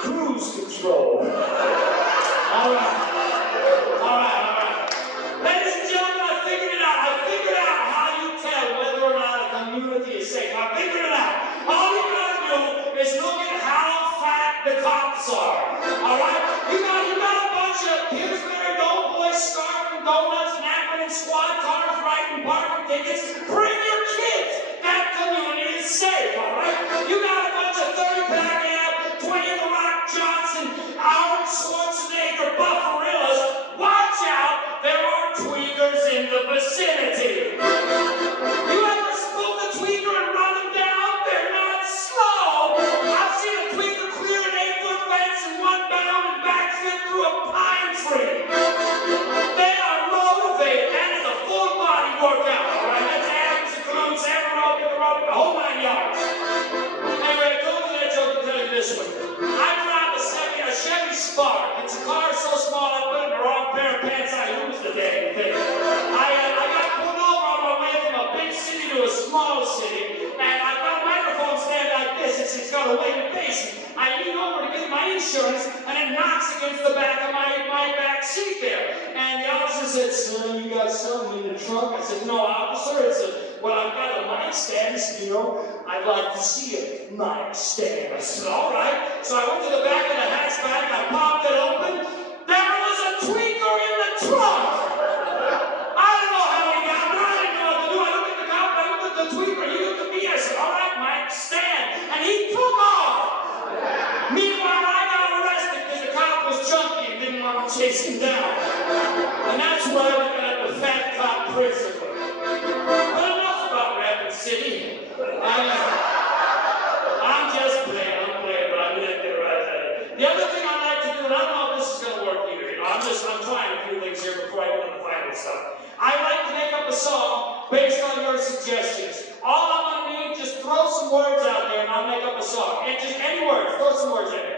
Cruise control. All right. Ladies and gentlemen, I figured it out. I figured out how you tell whether or not a community is safe. I figured it out. All you gotta do is look at how fat the cops are. All right? You got a bunch of Pillsbury Doughboys starving donuts, napping in squad cars, writing parking tickets. Bring your kids. That community is safe. All right? You got a bunch of 30-pack ab, 20 The Rock Johnson, Arnold Schwarzenegger, buffarillas. Watch out. There are tweakers in the vicinity. You ever spook a tweaker and run them down? They're not slow. I've seen a tweaker clear an 8-foot fence in one bound and backflip through a pine tree. They are motivated. That is a full body workout. All right? That's abs and glutes, aerobic, the whole 9 yards. Anyway, I told you that joke to tell you this one. I drive a Chevy Spark. It's a car so small I put it in the wrong pair of pants. I lose the dang thing. I got pulled over on my way from a big city to a small city, and I got a microphone stand like this. It's got a weighted base. I lean over to get my insurance, and it knocks against the back of my back seat there. And the officer said, "Son, you got something in the trunk?" I said, "No, officer, well, I've got a mic stand, you know. I'd like to see a mic stand." I said, "All right." So I went to the back of the hatchback, I popped it open. There was a tweaker in the trunk. I don't know how he got there. I didn't know what to do. I looked at the cop, I looked at the tweaker, he looked at me. I said, "All right, mic stand." And he took off. Meanwhile, I got arrested because the cop was chunky and didn't want to chase him down. And that's why we got the fat cop principle. But enough about Rapid City. I'm just playing, but I'm going to get right at it. The other thing I like to do, and I don't know if this is going to work either, you know, I'm trying a few things here before I get to the final stuff. I like to make up a song based on your suggestions. All I'm going to need, just throw some words out there and I'll make up a song. And just any words, throw some words at me.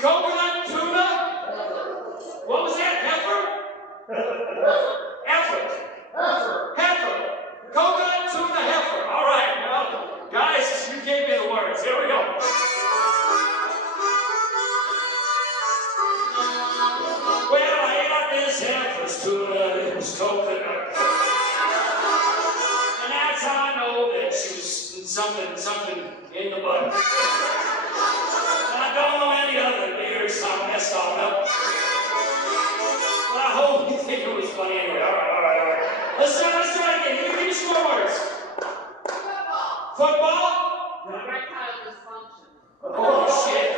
Coconut, tuna. What was that? Heifer? Heifer. Coconut, tuna, heifer. All right, well, guys, you gave me the words. Here we go. Well, I got this heifer's tuna, it was coconut. And that's how I know that she was something in the butt. And I don't know any other lyrics I messed all up. But I hope you think it was funny anyway. All right. Let's try again. Give me some more words. Football? Erectile dysfunction. Oh, shit.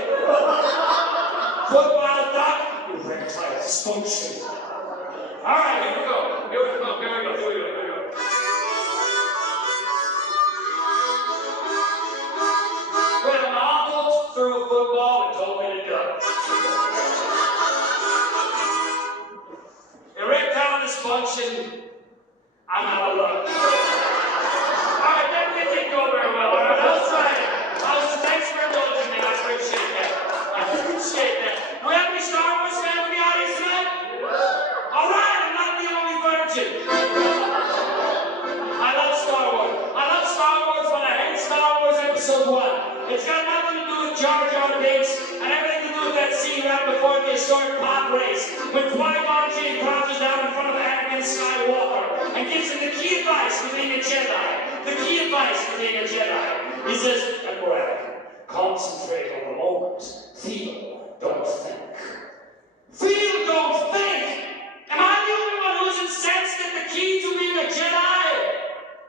Football, doc? Erectile dysfunction. All right, here we go. Well, my uncle threw a football and told me to duck. Erectile dysfunction, I'm out of luck. All right, that didn't go very well. All right, let's try it. Thanks for indulging me. I appreciate that. Do we have any Star Wars fans in the audience tonight? All right, I'm not the only virgin. I love Star Wars. But I hate Star Wars Episode 1. It's got nothing to do with Jar Jar Binks and everything to do with that scene right before the historic pod race when Qui-Gon Jinn crosses being a Jedi. The key advice for being a Jedi. He says, Emperor, concentrate on the moment. Feel, don't think. Feel, don't think! Am I the only one who's incensed that the key to being a Jedi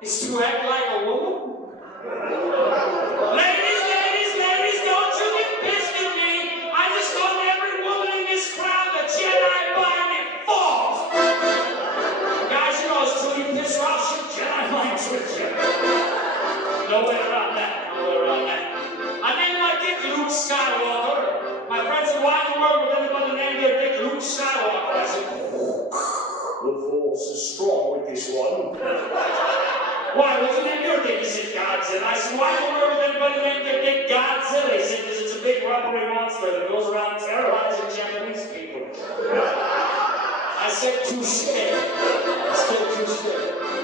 is to act like a woman? Ladies, don't you get pissed at me! I just called every woman in this crowd a Jedi by default! Guys, you know it's true, you piss her off, shit, Jedi minds with you. No way around that, I named my dick Luke Skywalker. My friend said, why in the world would anybody name their dick Luke Skywalker? I said, the force is strong with this one. Why, what's the name of your dick? He said, Godzilla. I said, why in the world would anybody name their dick Godzilla? He said, because it's a big rubbery monster that goes around terrorizing Japanese people. I said, touche. Still touche.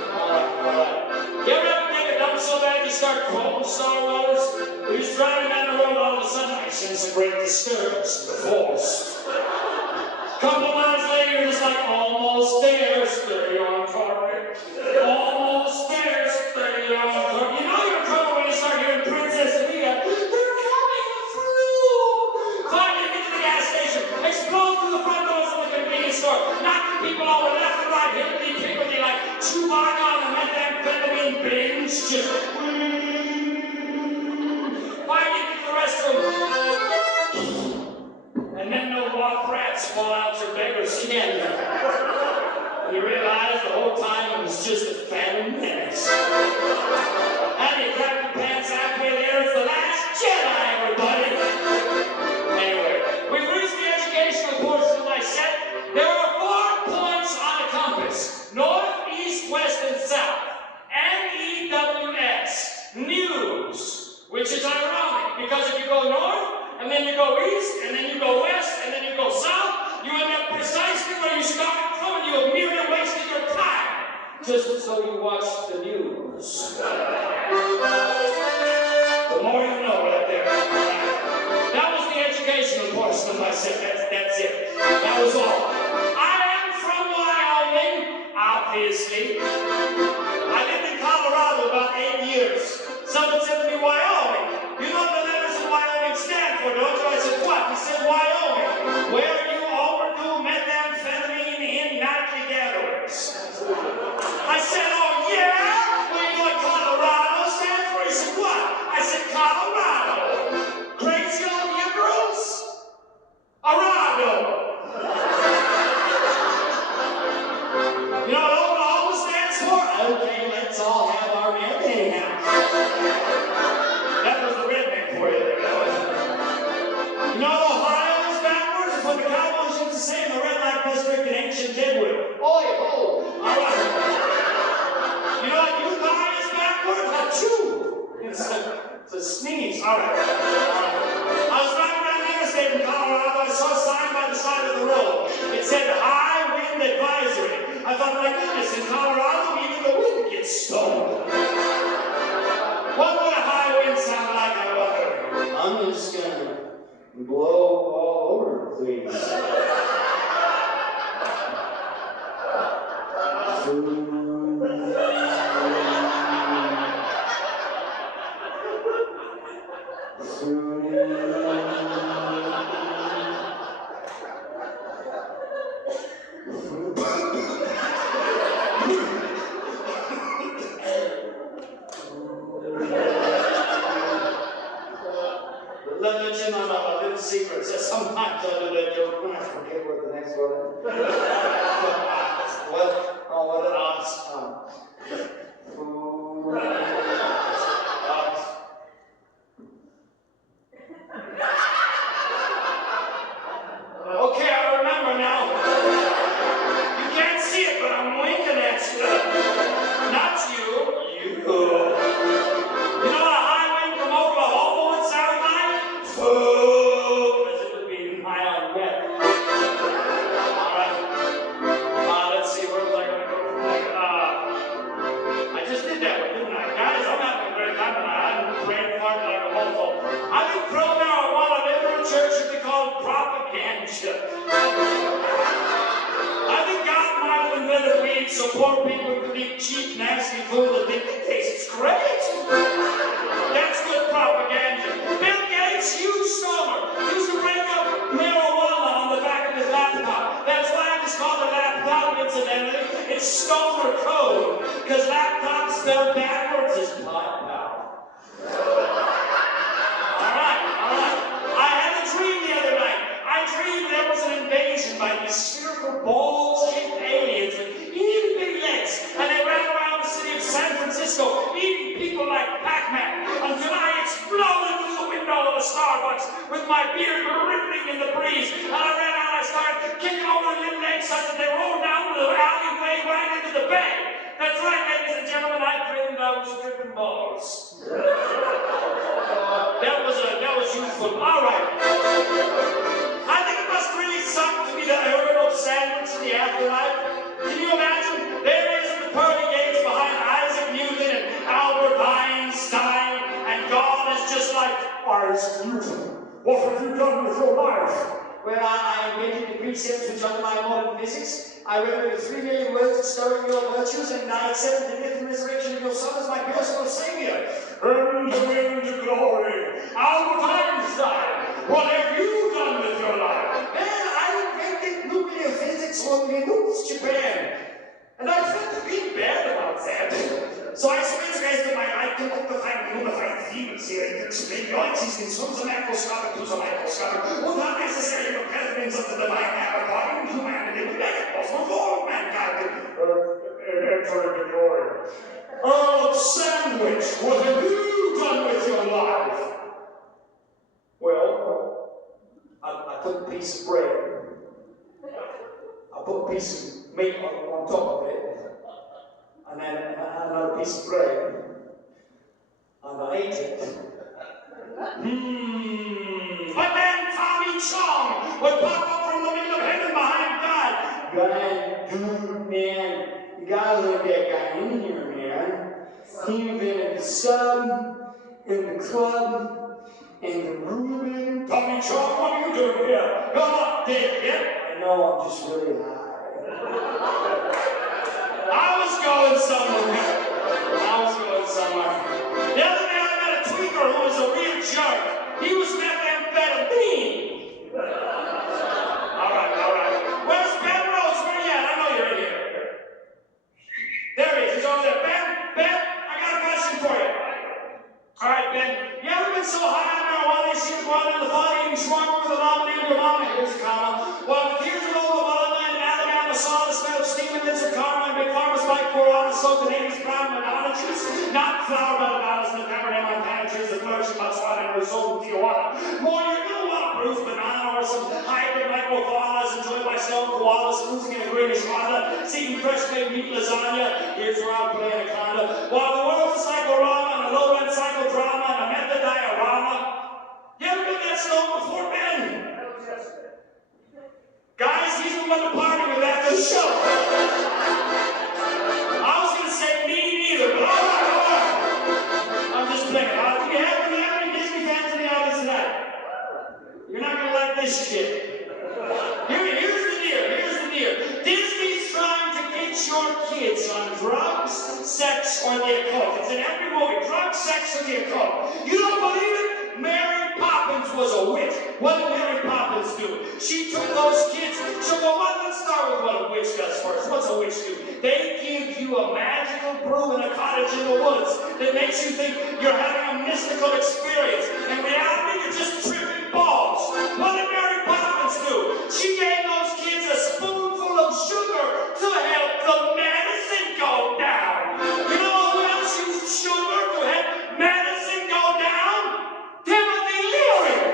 Alright. You ever get it done so bad you start quoting Star Wars? You're just driving down the road, all of a sudden, I sense a great disturbance in the force. Couple miles later, you're just like, almost there, stay on target. Almost there, stay on target. You know you're in trouble when you start hearing Princess Leia. They're coming through! Finally, get to the gas station, explode through the front doors of the convenience store, knocking people over left and right, hitting me, kicking me like Chewbacca on the methamphetamine binge. Just finally, get to the restroom. And then no walk rats fall out your beggar's skin. And you realize the whole time it was just a phantom menace. And you grab your pants halfway there, it's the last Jedi, everybody! Anyway, we've reached the educational portion of my set. There are 4 points on a compass. North, east, west, and south. N-E-W-S. News. Which is ironic, because if you go north, and then you go east, and then you go west, and then you go south, you end up precisely where you started from, and you have merely wasted your time. Just so you watch the news. The more you know right there. That was the educational portion of my set. That's it. That was all. I am from Wyoming, obviously. I lived in Colorado about 8 years. Someone said to me, Wyoming. You know what the letters in Wyoming stand for, don't you? I said, what? He said, Wyoming. Where you overdue methamphetamine in nightly gatherings. I said, oh yeah? Well, you know what Colorado stands for? He said, what? I said, Colorado. Crazy old liberals? Arado. You know what Oklahoma stands for? Okay, let's all have our milk anyhow. That was the redneck for you there. You know what Ohio is backwards? It's what the Cowboys used to say in the red light district in ancient Deadwood. Oi, ho! All right. You know what Utah is backwards? Achoo! It's a sneeze. All right. I was driving down the interstate in Colorado. I saw a sign by the side of the road. It said high wind advisory. I thought, my goodness, in Colorado, even the wind gets stoned. What would a high wind sound like, I wonder? I'm just gonna blow all over the place. Let me in on a little secret. So sometimes I'll do that joke. I forget what the next one is. What an odds. so poor people can eat cheap, nasty food that they think tastes great. That's good propaganda. Bill Gates, huge stoner, used to break up marijuana on the back of his laptop. That's why it's called a laptop, incidentally. It's stoner code, because laptop spelled backwards is pot pal. Alright. I had a dream the other night. I dreamed there was an invasion by these spherical ball-shaped aliens with itty bitty legs, and they ran around the city of San Francisco eating people like Pac-Man until I exploded through the window of a Starbucks with my beard rippling in the breeze, and I ran out and I started kicking over the legs such that they rolled down the alleyway right into the bay. That's right, ladies and gentlemen, I dreamed I was stripping balls. That was useful. All right. I think it must really suck to be the hero of sandwich in the afterlife. Can you imagine? There is at the pearly gates behind Isaac Newton and Albert Einstein, and God is just like, Isaac Newton, what have you done with your life? Well, I invented the precepts which underlie modern physics. I read over 3 million words extolling your virtues, and I accept the death and resurrection of your son as my personal savior. And to glory, Albert Einstein, what have you done with your life? Well, I invented nuclear physics when we nuked Japan. And I felt really bad about that. So I spent the rest of my life to define unified fields here and explain your existence from the macroscopic to the microscopic, without necessary the presence of the divine avatar in humanity would make it possible for all mankind to enter into glory. Earl of Sandwich, what have you done with your life? Well, I took a piece of bread. I put a piece of meat on top of it. And then another piece of bread. And I ate it. But then Tommy Chong would pop up from the middle of heaven behind God. God, dude, man, you gotta let that guy in here, man. He invented the sub, and the club, and the Reuben. Tommy Chong, what are you doing here? You're not dead yet. I know, I'm just really high. I was going somewhere. The other day I met a tweaker who was a real jerk. He was methamphetamine. All right. Where's Ben Rose? Where you at? I know you're in here. There he is. He's over there. Ben, I got a question for you. All right, Ben. You ever been so high on marijuana you should go out in the body and smoke with a nominee of your mama? Here's a comma. Well, here's an old Obama in Alabama saw the smell of steaming bits of karma and big farmers like pour on a soaked in 80s brown Madonna juice. Not flower bananas in the Cabernet Montana trees that flourish in Botswana and result in Tijuana. More, you're going to want a Bruce banana or some hybrid microfaunas enjoyed by stone koalas cruising in a greenish Honda, seeking fresh-made meat lasagna. Here's where I'm playing a conda. While the world's a cyclorama and a low-rent psychodrama and a method diorama. You ever been that stoned before, Ben? Guys, he's the one to party with after the show. I was going to say me neither, but all right. I'm just playing. Do you have any Disney fans in the audience tonight? You're not going to like this shit. Here's the deal. Disney's trying to get your kids on drugs, sex, or the occult. It's in every movie. Drugs, sex, or the occult. You don't believe it? Mary Poppins was a witch. What did Mary Poppins do? She took those kids. Let's start with what a witch does first. What's a witch do? They give you a magical brew in a cottage in the woods that makes you think you're having a mystical experience. In reality, you're just tripping balls. What did Mary Poppins do? She gave those kids a spoonful of sugar to help the medicine go down. You know who else used sugar to help medicine go down? Timothy Leary.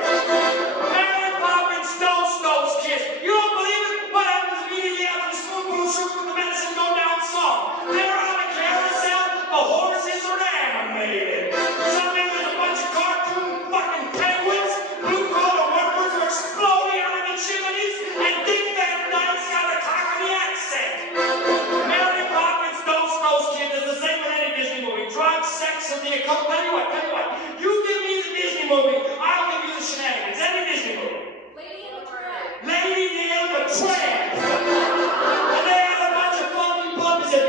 Mary Poppins dosed those kids. You don't believe it? What happens immediately after the spoonful of sugar with the medicine go down song? They're on a carousel. The horses are animated. Suddenly there's a bunch of cartoon fucking penguins. Blue-collar workers are exploding out of the chimneys, and Dick Van Dyke's got a Cockney accent. Mary Poppins dosed those kids. It's the same with any Disney movie. Drugs, sex, and the occult. Tell you what. You give me the Disney movie, I'll give you the shenanigans. Any Disney movie. Lady and the Tramp. And they had a bunch of funky puppies that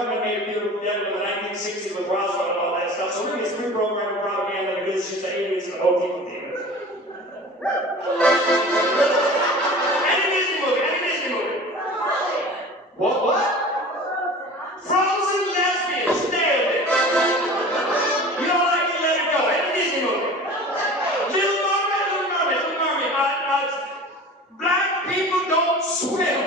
government made a deal with them in the 1960s with Roswell and all that stuff. So really, it's pre-programmed propaganda that gives just the aliens and the whole people demons. Any Disney movie. What? Frozen lesbians, nailed it. You don't like it, let it go. Any Disney movie. Little Mermaid. Black people don't swim.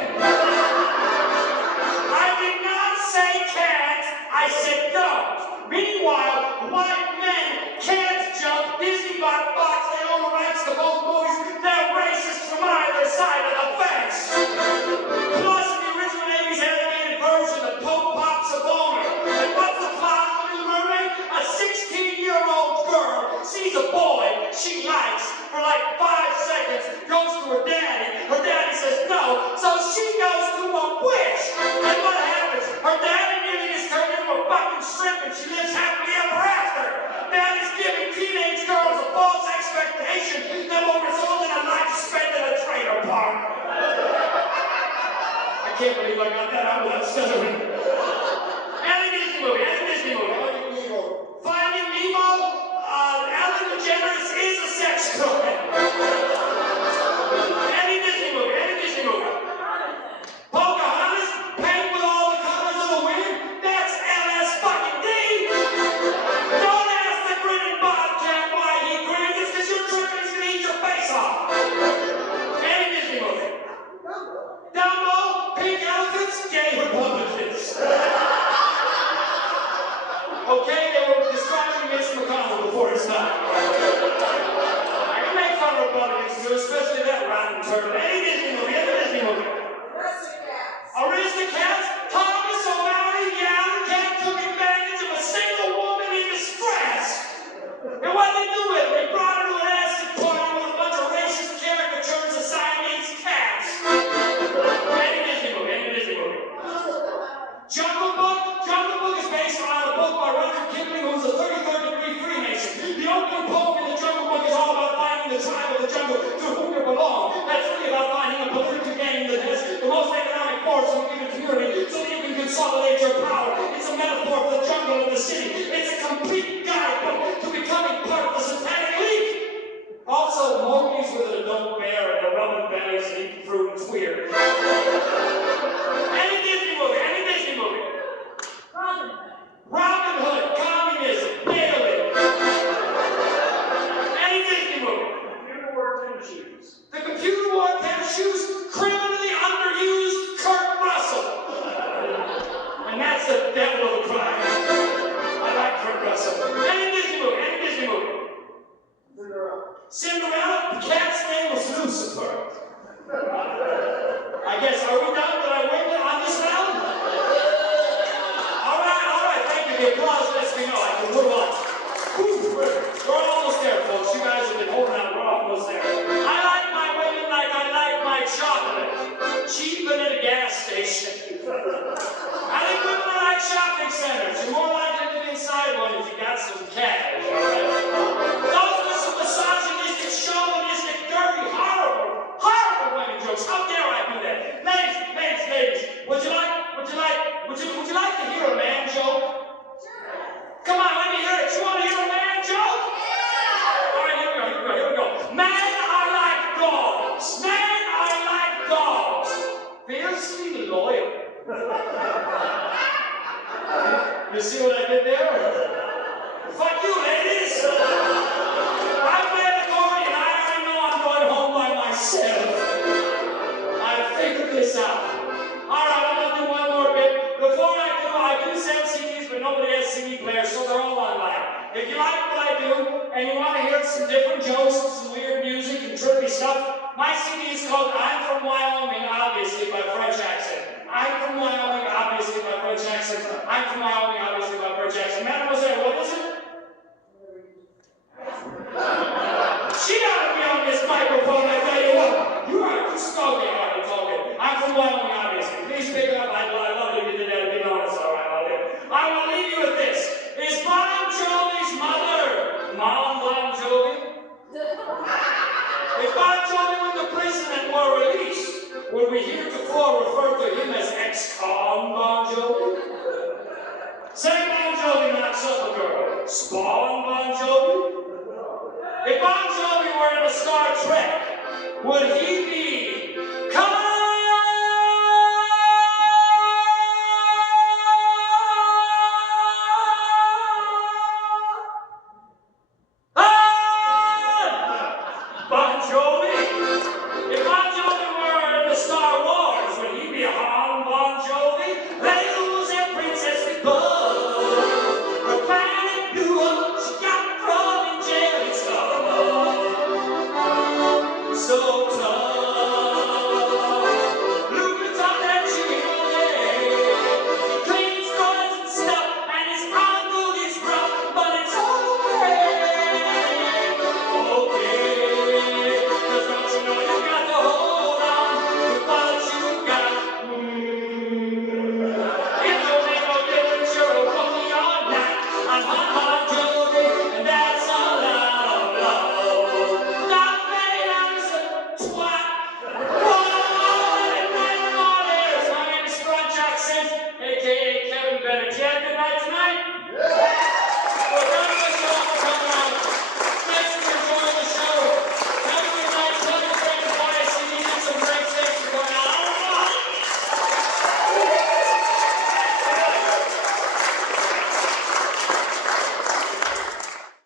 I did not say can't, I said don't. Meanwhile, white men can't jump. Disney bought Fox, they own the rights to both movies. They're racist from either side of the fence. Plus, in the original 80s animated version, the Pope pops a boner. And what's the plot of Little Mermaid? A 16-year-old girl sees a boy she likes for like 5 seconds, goes to her daddy. Her daddy says no, so she goes to a witch. And what happens? Her daddy nearly gets turned into a fucking shrimp and she lives happily ever after. Daddy's giving teenage girls a false expectation that will result in a life spent in a trailer park. I can't believe I got that out without stuttering. Any Disney movie. Finding Nemo, Ellen DeGeneres is a sex crime. Any Disney movie. Pocahontas, paint with all the colors of the wind, that's LS-fucking-D. Don't ask the grinning bobcat why he grins, it's because you're tripping, he's gonna eat your face off. Any Disney movie. Dumbo, pink elephants, gay Republicans. Okay, they were describing Mitch McConnell before his time. I can make fun of Republicans too, especially that rotten turtle. Any Disney movie. Aristocats, Thomas O'Malley, the alley cat, took advantage of a single woman in distress. And what did they do with her? They brought her to an acid party with a bunch of racist caricatures of Siamese cats. Any Disney movie. Jungle Book is based on a book by Rudyard Kipling, who's a 33rd degree Freemason. The opening poem in the Jungle Book is all about finding the tribe of the jungle to whom you belong. That's really about finding a political game that has the most economic force in a given community so that you can consolidate your power. It's a metaphor for the jungle of the city. It's a complete guidebook to becoming part of the Satanic League. Also, monkeys with an adult bear and they're rubbing bellies and eating fruit. It's weird. Any Disney movie. Robin Hood, communism, nailed it. Any Disney movie. The computer wore tennis shoes, criminally underused Kurt Russell. And that's the devil of the crime. I like Kurt Russell. Any Disney movie. Cinderella, the cat's name was Lucifer. I guess, are we done? Did I win on this round? All right, thank you. The applause lets me know I can move on. We're almost there, folks. You guys have been holding out. We're almost there. I like my women like I like my chocolate. Cheap and at a gas station. I think women are like shopping centers. You're more likely to be inside one if you got some cash. Those are some misogynistic, chauvinistic, dirty, horrible women jokes. How dare I do that? Ladies, would you like to hear a man joke? Come on, let me hear it. You want to hear a man joke? Yeah! All right, here we go. Man, I like dogs. Fiercely loyal. You see what I did there? Fuck you, ladies. I play the accordion. I already know I'm going home by myself. I figured this out. All right, I'm going to do one more bit. Before I do sell CDs, but nobody has CD players, so they're all online. If you like what I do, and you want to hear some different jokes, some weird music, and trippy stuff, my CD is called I'm From Wyoming, obviously, by French accent. I'm from Wyoming, obviously, by French accent. I'm from Wyoming, obviously, by French accent. Mademoiselle, what is it? She gotta be on this microphone, I tell you what. You are smoking, it's all good. I'm from Wyoming, obviously. Please pick it up. I love it if you did that. Be honest, all right, I'll do it. I will leave you with this. Is Bon Jovi's mother Mom Bon Jovi? If Bon Jovi went to prison and were released, would we heretofore refer to him as ex-con Bon Jovi? Say Bon Jovi knocks up a girl. Spawn Bon Jovi? If Bon Jovi were in a Star Trek, would he be Khan? Bon Jovi? If Bon Jovi were in the Star Wars, would he be Han Bon Jovi? They lose their princess because